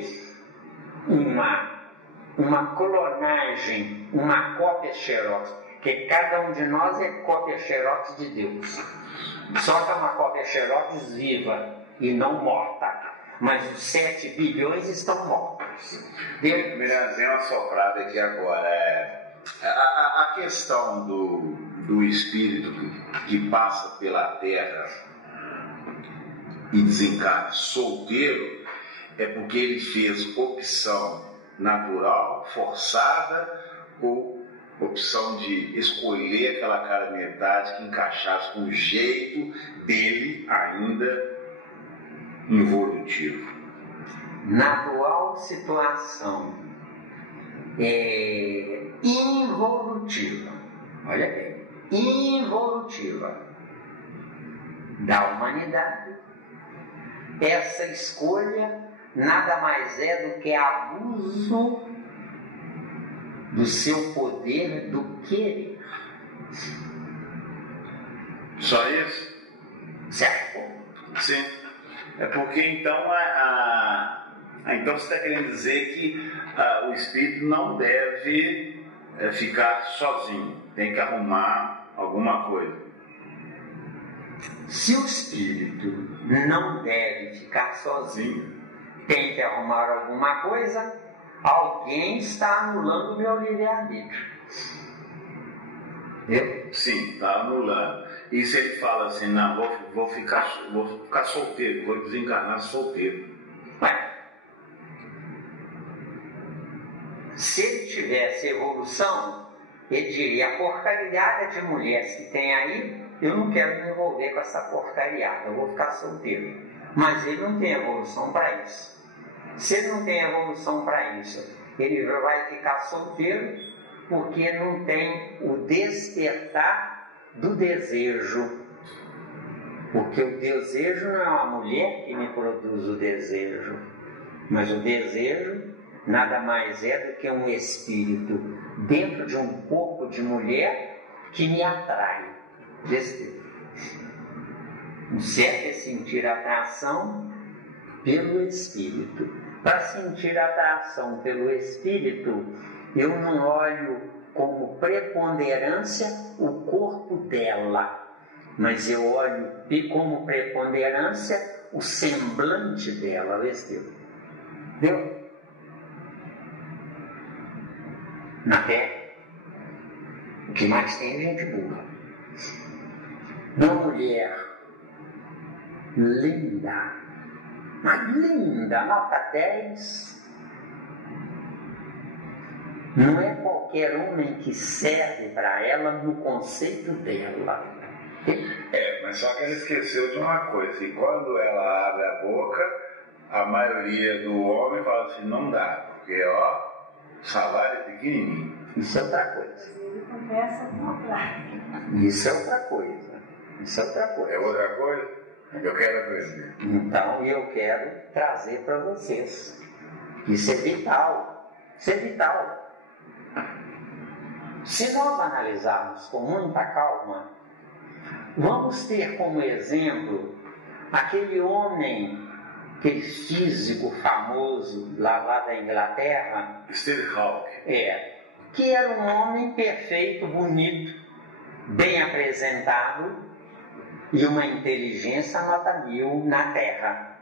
uma clonagem, uma cópia xerox. Porque cada um de nós é cópia xerox de Deus. Só que é uma cópia xerox viva e não morta. Mas os 7 bilhões estão mortos. Me deu uma soprada aqui agora. A questão do espírito que passa pela terra e desencarna solteiro é porque ele fez opção natural, forçada, ou opção de escolher aquela cara metade que encaixasse com o jeito dele ainda involutivo. Na atual situação involutiva, olha bem, involutiva da humanidade, essa escolha nada mais é do que abuso do seu poder do querer. Só isso? Certo? Sim. É porque então então você está querendo dizer que o espírito não deve ficar sozinho, tem que arrumar alguma coisa. Se o espírito não deve ficar sozinho, tem que arrumar alguma coisa, alguém está anulando o meu livre-arbítrio. Entendeu? Sim, está anulando. E se ele fala assim, não, vou ficar solteiro, vou desencarnar solteiro. Ué, se ele tivesse evolução, ele diria, a porcariada de mulheres que tem aí, eu não quero me envolver com essa porcariada, eu vou ficar solteiro. Mas ele não tem evolução para isso. Se ele não tem evolução para isso, ele vai ficar solteiro porque não tem o despertar do desejo. Porque o desejo não é uma mulher que me produz o desejo, mas o desejo nada mais é do que um espírito dentro de um corpo de mulher que me atrai. O certo é sentir atração pelo espírito. Para sentir atração pelo espírito, eu não olho como preponderância o corpo dela, mas eu olho como preponderância o semblante dela, entendeu? Na Terra, o que mais tem é gente burra. Uma mulher linda, mas linda, nota 10. Não é qualquer homem que serve para ela no conceito dela. Mas só que ela esqueceu de uma coisa, e quando ela abre a boca, a maioria do homem fala assim, não dá, porque salário é pequenininho. Isso é outra coisa. Isso é outra coisa. É outra coisa? Eu quero aprender. Então eu quero trazer para vocês. Isso é vital. Isso é vital. Se nós analisarmos com muita calma, vamos ter como exemplo aquele homem, aquele físico famoso lá da Inglaterra, Stephen Hawking. Que era um homem perfeito, bonito, bem apresentado e uma inteligência nota 1000 na Terra,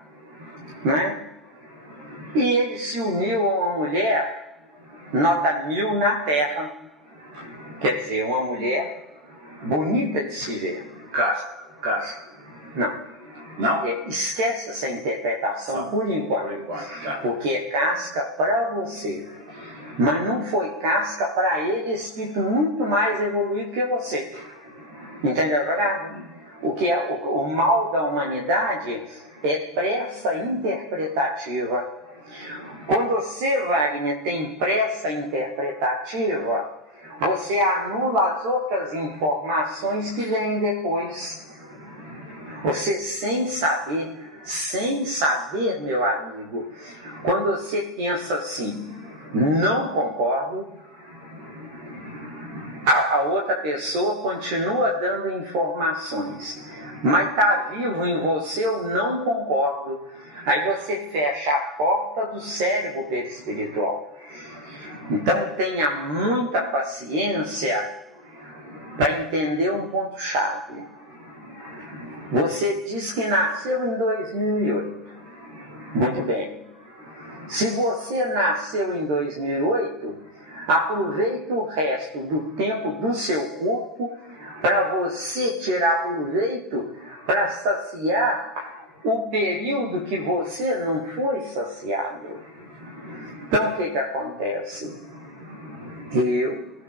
não é? E ele se uniu a uma mulher nota 1000 na Terra, quer dizer, uma mulher bonita de se ver. Casca. Não? Esquece essa interpretação por enquanto, porque é casca para você, mas não foi casca para ele, espírito muito mais evoluído que você. Entendeu, verdade? O que é o mal da humanidade é pressa interpretativa. Quando você, Wagner, tem pressa interpretativa, você anula as outras informações que vêm depois. Você sem saber, meu amigo, quando você pensa assim, não concordo, a outra pessoa continua dando informações, mas está vivo em você o não concordo. Aí você fecha a porta do cérebro perispiritual. Então tenha muita paciência para entender um ponto-chave. Você diz que nasceu em 2008. Muito bem. Se você nasceu em 2008, aproveite o resto do tempo do seu corpo para você tirar proveito para saciar o período que você não foi saciado. Então o que acontece? Eu,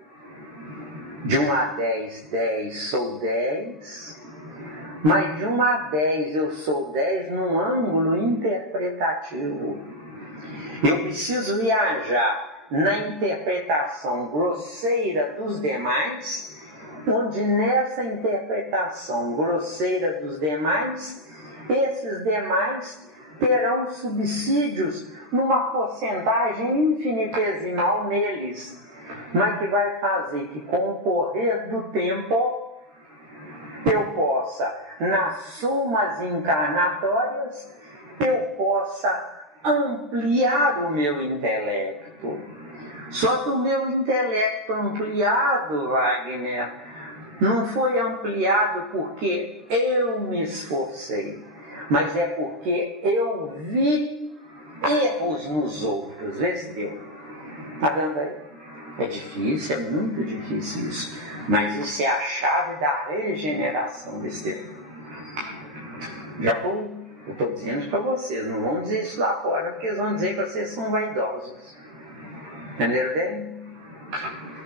de 1 a 10, 10 sou 10, mas de 1 a 10 eu sou 10 num ângulo interpretativo. Eu preciso viajar na interpretação grosseira dos demais, onde nessa interpretação grosseira dos demais, esses demais terão subsídios numa porcentagem infinitesimal neles, mas que vai fazer que com o correr do tempo eu possa, nas somas encarnatórias, eu possa ampliar o meu intelecto. Só que o meu intelecto ampliado, Wagner, não foi ampliado porque eu me esforcei, mas é porque eu vi erros nos outros. Vê se deu. Está vendo aí? É difícil, é muito difícil isso, mas isso é a chave da regeneração desse tempo. Já foi? Eu estou dizendo para vocês, não vão dizer isso lá fora, porque eles vão dizer que vocês são vaidosos. Entenderam bem?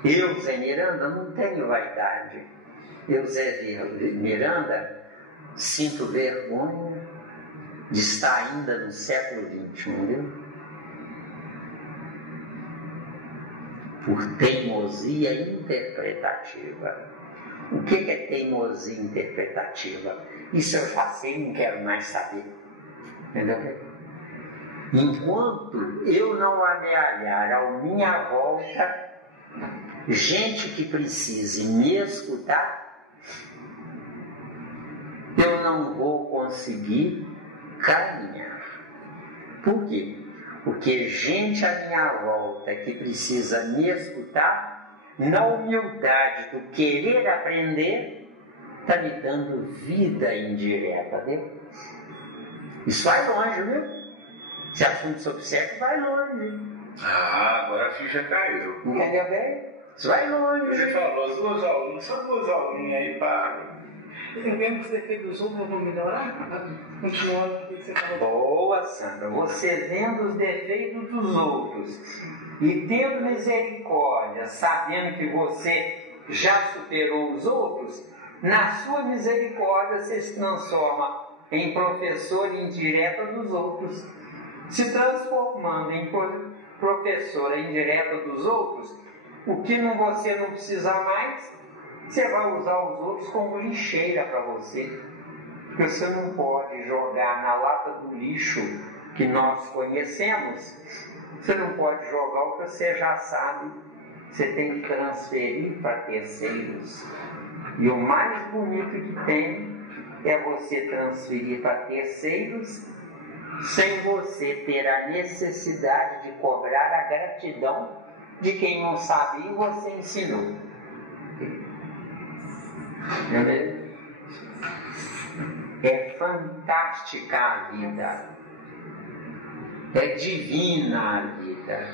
Eu, Zé Miranda, não tenho vaidade. Eu, Zé Miranda, sinto vergonha de estar ainda no século XXI, viu? Por teimosia interpretativa. O que é teimosia interpretativa? Isso eu já sei, não quero mais saber. Entendeu? Enquanto eu não amealhar à minha volta gente que precise me escutar, eu não vou conseguir caminhar. Por quê? Porque gente à minha volta que precisa me escutar, na humildade do querer aprender, está me dando vida indireta, viu? Isso vai longe, viu? Esse assunto sobre sexo vai longe. Ah, agora a ficha caiu. Entendeu bem? Isso vai longe. Você falou duas aulinhas, só duas aulinhas aí para... Entendendo que os defeitos dos outros vão melhorar? Continuando o que você falou. Boa, Sandra. Você vendo os defeitos dos outros e tendo misericórdia, sabendo que você já superou os outros, na sua misericórdia você se transforma em professor indireta dos outros. Se transformando em professora indireta dos outros, o que você não precisa mais, você vai usar os outros como lixeira para você. Porque você não pode jogar na lata do lixo que nós conhecemos, você não pode jogar o que você já sabe. Você tem que transferir para terceiros. E o mais bonito que tem é você transferir para terceiros sem você ter a necessidade de cobrar a gratidão de quem não sabia e você ensinou. Entendeu? É fantástica a vida. É divina a vida.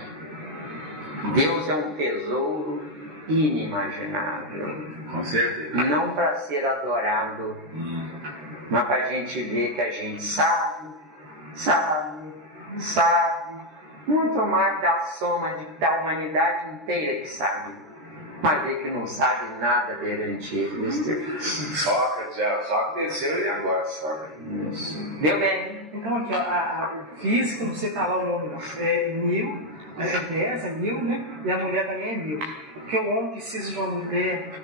Deus é um tesouro inimaginável. Com certeza. Não para ser adorado, mas para a gente ver que a gente sabe, muito mais da soma da humanidade inteira que sabe, mas vê que não sabe nada perante ele. Sócrates desceu e agora Sócrates. Deu bem? Então aqui, ó, o físico, não sei falar o nome não, é 1000, é 1000, né? E a mulher também é 1000. Porque o homem precisa de uma mulher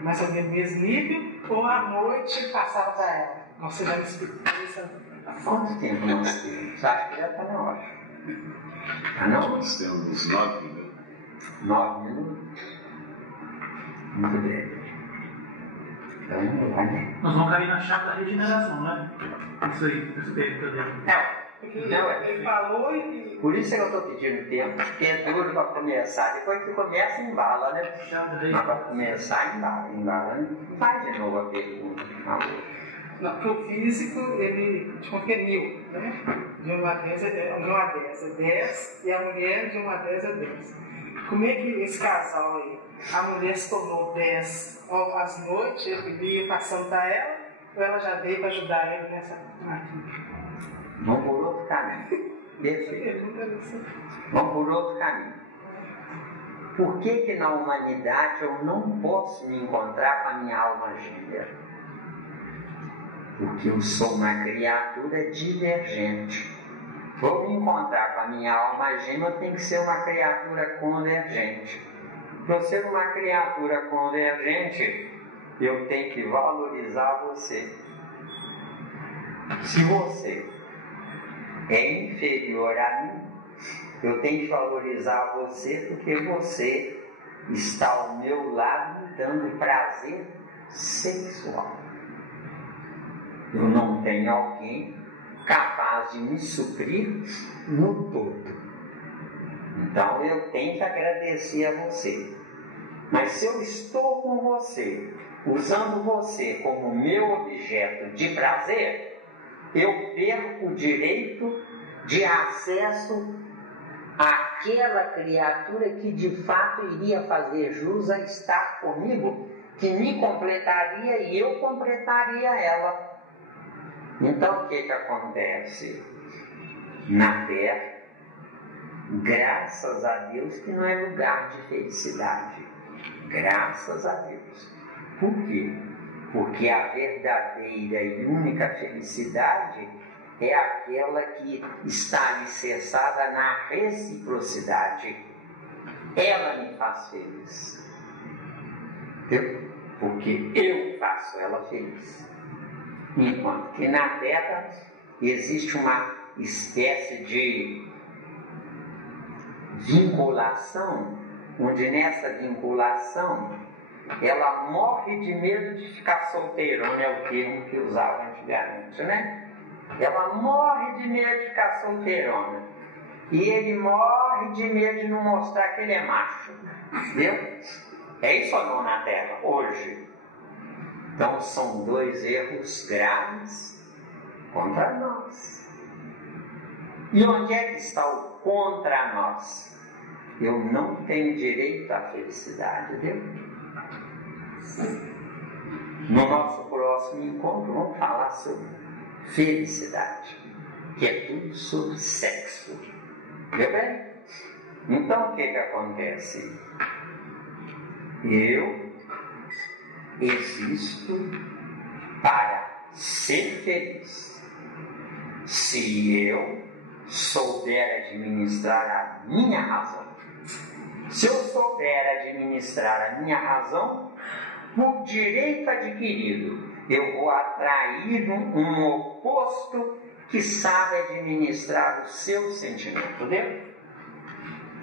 mais ou menos mesmo nível, ou à noite passava para ela. Você já me explicou isso. Quanto tempo nós temos? Acho que já está na hora. Ah, não? Nós temos 9 minutos. 9 minutos? Muito bem. Então, vai, né? Nós vamos cair na chave da regeneração, né? Isso aí, esse tempo que eu dei. Não, ele falou e... Por isso é que eu estou pedindo tempo, porque é duro para começar. Depois que começa, embala, né? Mas para começar, embala, né? Faz de novo a pergunta, por favor. Não, porque o físico, ele te conta que é 1000, né? De 1 a 10 é 10, e a mulher de 1 a 10 é 10. Como é que esse casal aí, a mulher se tornou 10 às noites, ele ia passando para ela, ou ela já veio para ajudar ele nessa máquina? Vamos por outro caminho. Perfeito. Vamos por outro caminho. Por que na humanidade eu não posso me encontrar com a minha alma gêmea? Porque eu sou uma criatura divergente. Vou me encontrar com a minha alma gêmea, eu tenho que ser uma criatura convergente. Para eu ser uma criatura convergente, eu tenho que valorizar você. Se você é inferior a mim, eu tenho que valorizar você porque você está ao meu lado me dando prazer sexual. Eu não tenho alguém capaz de me suprir no todo. Então eu tenho que agradecer a você. Mas se eu estou com você, usando você como meu objeto de prazer, eu perco o direito de acesso àquela criatura que de fato iria fazer jus a estar comigo, que me completaria e eu completaria ela. Então o que acontece? Na Terra, graças a Deus que não é lugar de felicidade. Graças a Deus. Por quê? Porque a verdadeira e única felicidade é aquela que está alicerçada na reciprocidade. Ela me faz feliz. porque eu faço ela feliz. Enquanto que na Terra existe uma espécie de vinculação, onde nessa vinculação ela morre de medo de ficar solteirona, é o termo que usava antigamente, né? Ela morre de medo de ficar solteirona. E ele morre de medo de não mostrar que ele é macho. Entendeu? É isso ou não na Terra, hoje? Então são dois erros graves contra nós. E onde é que está o contra nós? Eu não tenho direito à felicidade, viu? No nosso próximo encontro vamos falar sobre felicidade, que é tudo sobre sexo. Viu bem? Então o que acontece? Eu existo para ser feliz. Se eu souber administrar a minha razão, se eu souber administrar a minha razão, por direito adquirido, eu vou atrair um oposto que sabe administrar o seu sentimento, entendeu?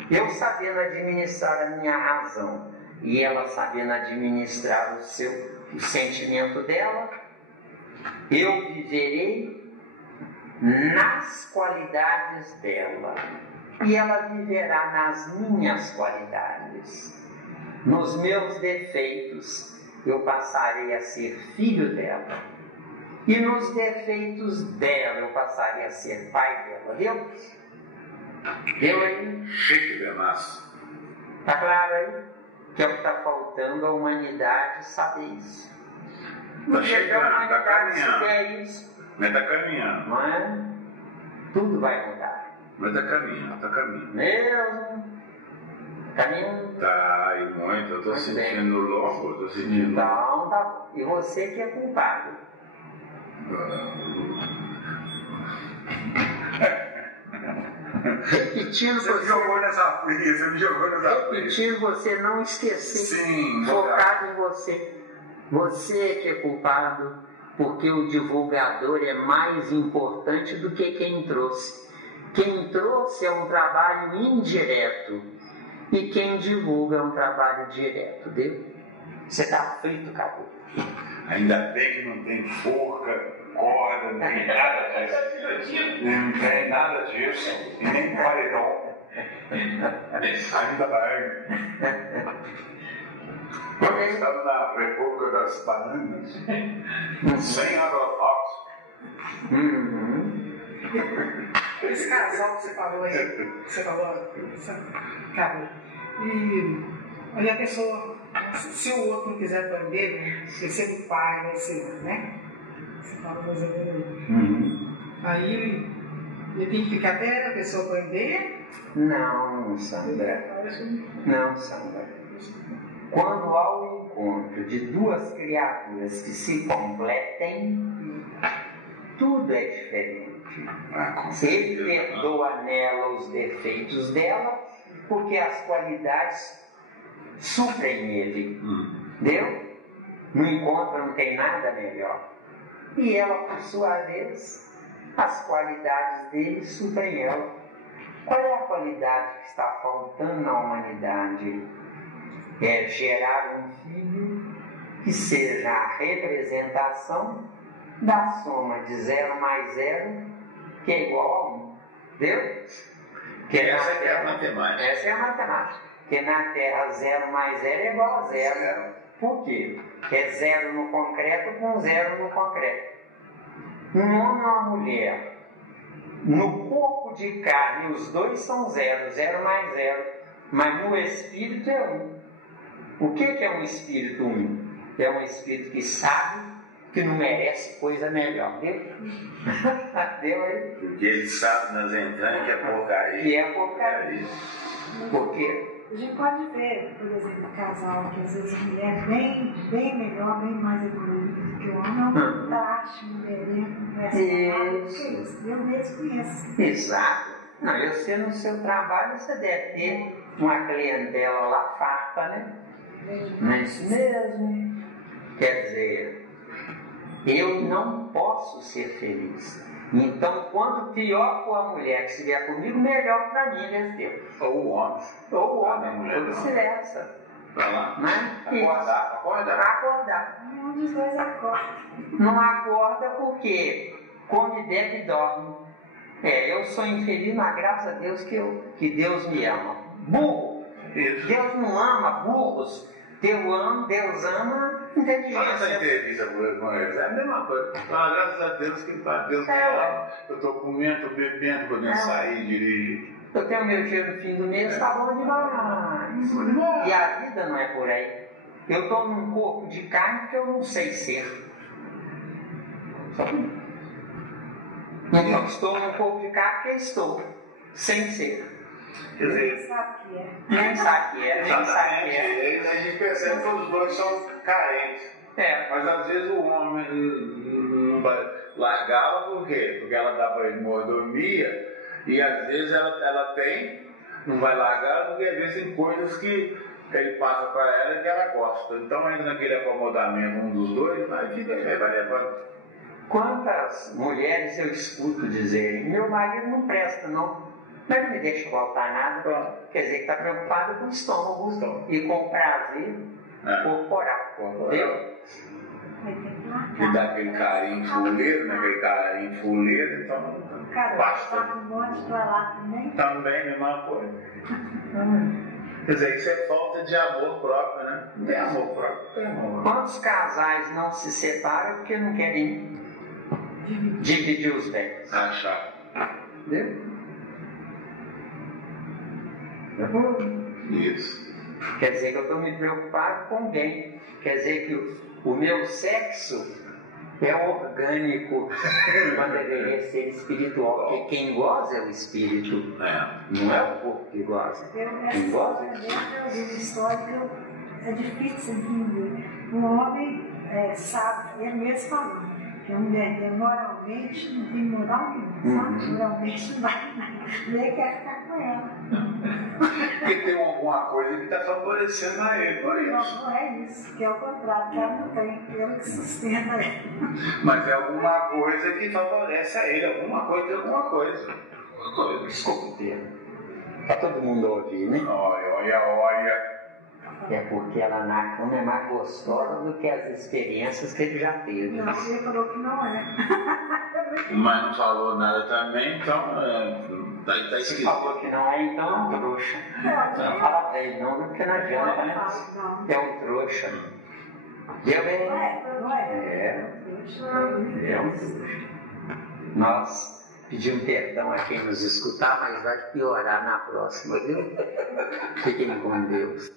Eu sabendo administrar a minha razão e ela sabendo administrar o sentimento dela, eu viverei nas qualidades dela e ela viverá nas minhas qualidades. Nos meus defeitos eu passarei a ser filho dela e nos defeitos dela eu passarei a ser pai dela, viu? Deu aí? Chique de massa. Tá claro aí? Que é o que está faltando à humanidade saber isso. Está chegando, está caminhando. Isso, Mas está caminhando. não é? Tudo vai mudar. Mas está caminhando, está caminhando. Mesmo? Caminhando? Tá, e muito. Eu estou sentindo louco, estou sentindo. Então, tá bom. E você que é culpado. Repetindo, você me jogou nessa fria, você me jogou nessa fria. Repetindo, você não esquecer. Sim, focado em você. Você que é culpado, porque o divulgador é mais importante do que quem trouxe. Quem trouxe é um trabalho indireto e quem divulga é um trabalho direto, viu? Você está frito, caboclo. Ainda bem que não tem forca, corda, não tem nada disso. Não tem nada disso. E nem paredão. Ainda bem. Quando estamos na República das Bananas, sem agrotóxicos. Esse casal que você falou aí, acabou. E aí a pessoa, se o outro não quiser aprender, vai ser do pai, vai ser, né? Você fala mais ou menos. Aí ele tem que ficar até a pessoa aprender? Não, Sandra. Não, Sandra. Quando há o encontro de duas criaturas que se completem, tudo é diferente. Ele perdoa nela os defeitos dela, porque as qualidades suprem ele. Entendeu? No encontro não tem nada melhor. E ela, por sua vez, as qualidades dele suprem ela. Qual é a qualidade que está faltando na humanidade? É gerar um filho que seja a representação da soma de 0 mais 0, que é igual a 1. Entendeu? Essa é a matemática. Essa é a matemática. Porque na Terra 0 mais 0 é igual a 0. Por quê? É 0 no concreto com 0 no concreto. Um homem e uma mulher, no corpo de carne, os dois são 0, 0 mais 0. Mas no espírito é 1. O que é um espírito 1? É um espírito que sabe que não merece coisa melhor, viu? Deu aí? Porque ele sabe nas entranhas que é porcaria. Que é porcaria. Por quê? A gente pode ver, por exemplo, um casal que às vezes a mulher é bem melhor, bem mais evoluída do que o homem, é um contraste, mulherengo, isso. Eu mesmo conheço. Exato. Não, eu sei no seu trabalho você deve ter uma clientela lá farta, né? Não é isso mesmo? Quer dizer, eu não posso ser feliz. Então, quanto pior for a mulher que estiver comigo, melhor para mim, nesse Deus. Ou o homem. Ou o homem, ou vice-versa. Vai lá. Né? Acordar. Nenhum dos dois acorda. Não acorda porque come, bebe e dorme. Eu sou infeliz, mas graças a Deus que Deus me ama. Burro. Isso. Deus não ama burros. Deus ama inteligência. Fala essa entrevista com eles, é a mesma coisa. Graças a Deus que Deus me ama. Eu estou comendo, estou bebendo, podendo sair, dirigir. Eu tenho meu dinheiro no fim do mês, tá bom demais. E a vida não é por aí. Eu estou num corpo de carne que eu não sei ser. Então, estou num corpo de carne que estou sem ser. Quer dizer, Nem sabe o que é. Nem sabe o que é, nem sabe o que é. A gente percebe que os dois são carentes. Mas às vezes o homem não vai largá-la, por quê? Porque ela dá para ele mordomia, e às vezes ela tem, não vai largar, porque às vezes tem coisas que ele passa para ela e que ela gosta. Então entra naquele acomodamento um dos dois, vai levando. Quantas mulheres eu escuto dizerem, meu marido não presta não, mas não me deixa faltar nada. Quer dizer que está preocupado com o estômago e com o prazer corporal. Entendeu? E dá aquele carinho fuleiro, né? Aquele carinho fuleiro, então basta. Tá com um monte pra lá também. Também, mesma coisa. Quer dizer, isso é falta de amor próprio, né? Não tem amor próprio, tem amor. Quantos casais não se separam porque não querem dividir os bens? Achar. Entendeu? Isso. Quer dizer que eu estou me preocupado com bem. Quer dizer que o meu sexo é orgânico, mas deveria ser espiritual. Porque quem goza é o espírito, não é o corpo que goza. Quem goza é o espírito. Histórica é difícil entender. Um homem sabe, ele mesmo falou, que a mulher moralmente não tem moral nenhuma, sabe? Moralmente não vai nem quer ficar com ela. Porque tem alguma coisa que está favorecendo a ele, por isso. Não é isso, que é o contrário, que ela não tem, ele que sustenta ele. Mas é alguma coisa que favorece a ele, alguma coisa. Desculpa o termo. Para todo mundo ouvir, né? Olha. É porque ela na cama é mais gostosa do que as experiências que ele já teve. Não, ele falou que não é. Mas não falou nada também, então tá esquisito. Se falou que não é, então é um trouxa. Não fala pra ele não, porque não adianta, né? É um trouxa. Deu bem? Não é? É um trouxa. Nós pedimos perdão a quem nos escutar, mas vai piorar na próxima, viu? Fiquem com Deus.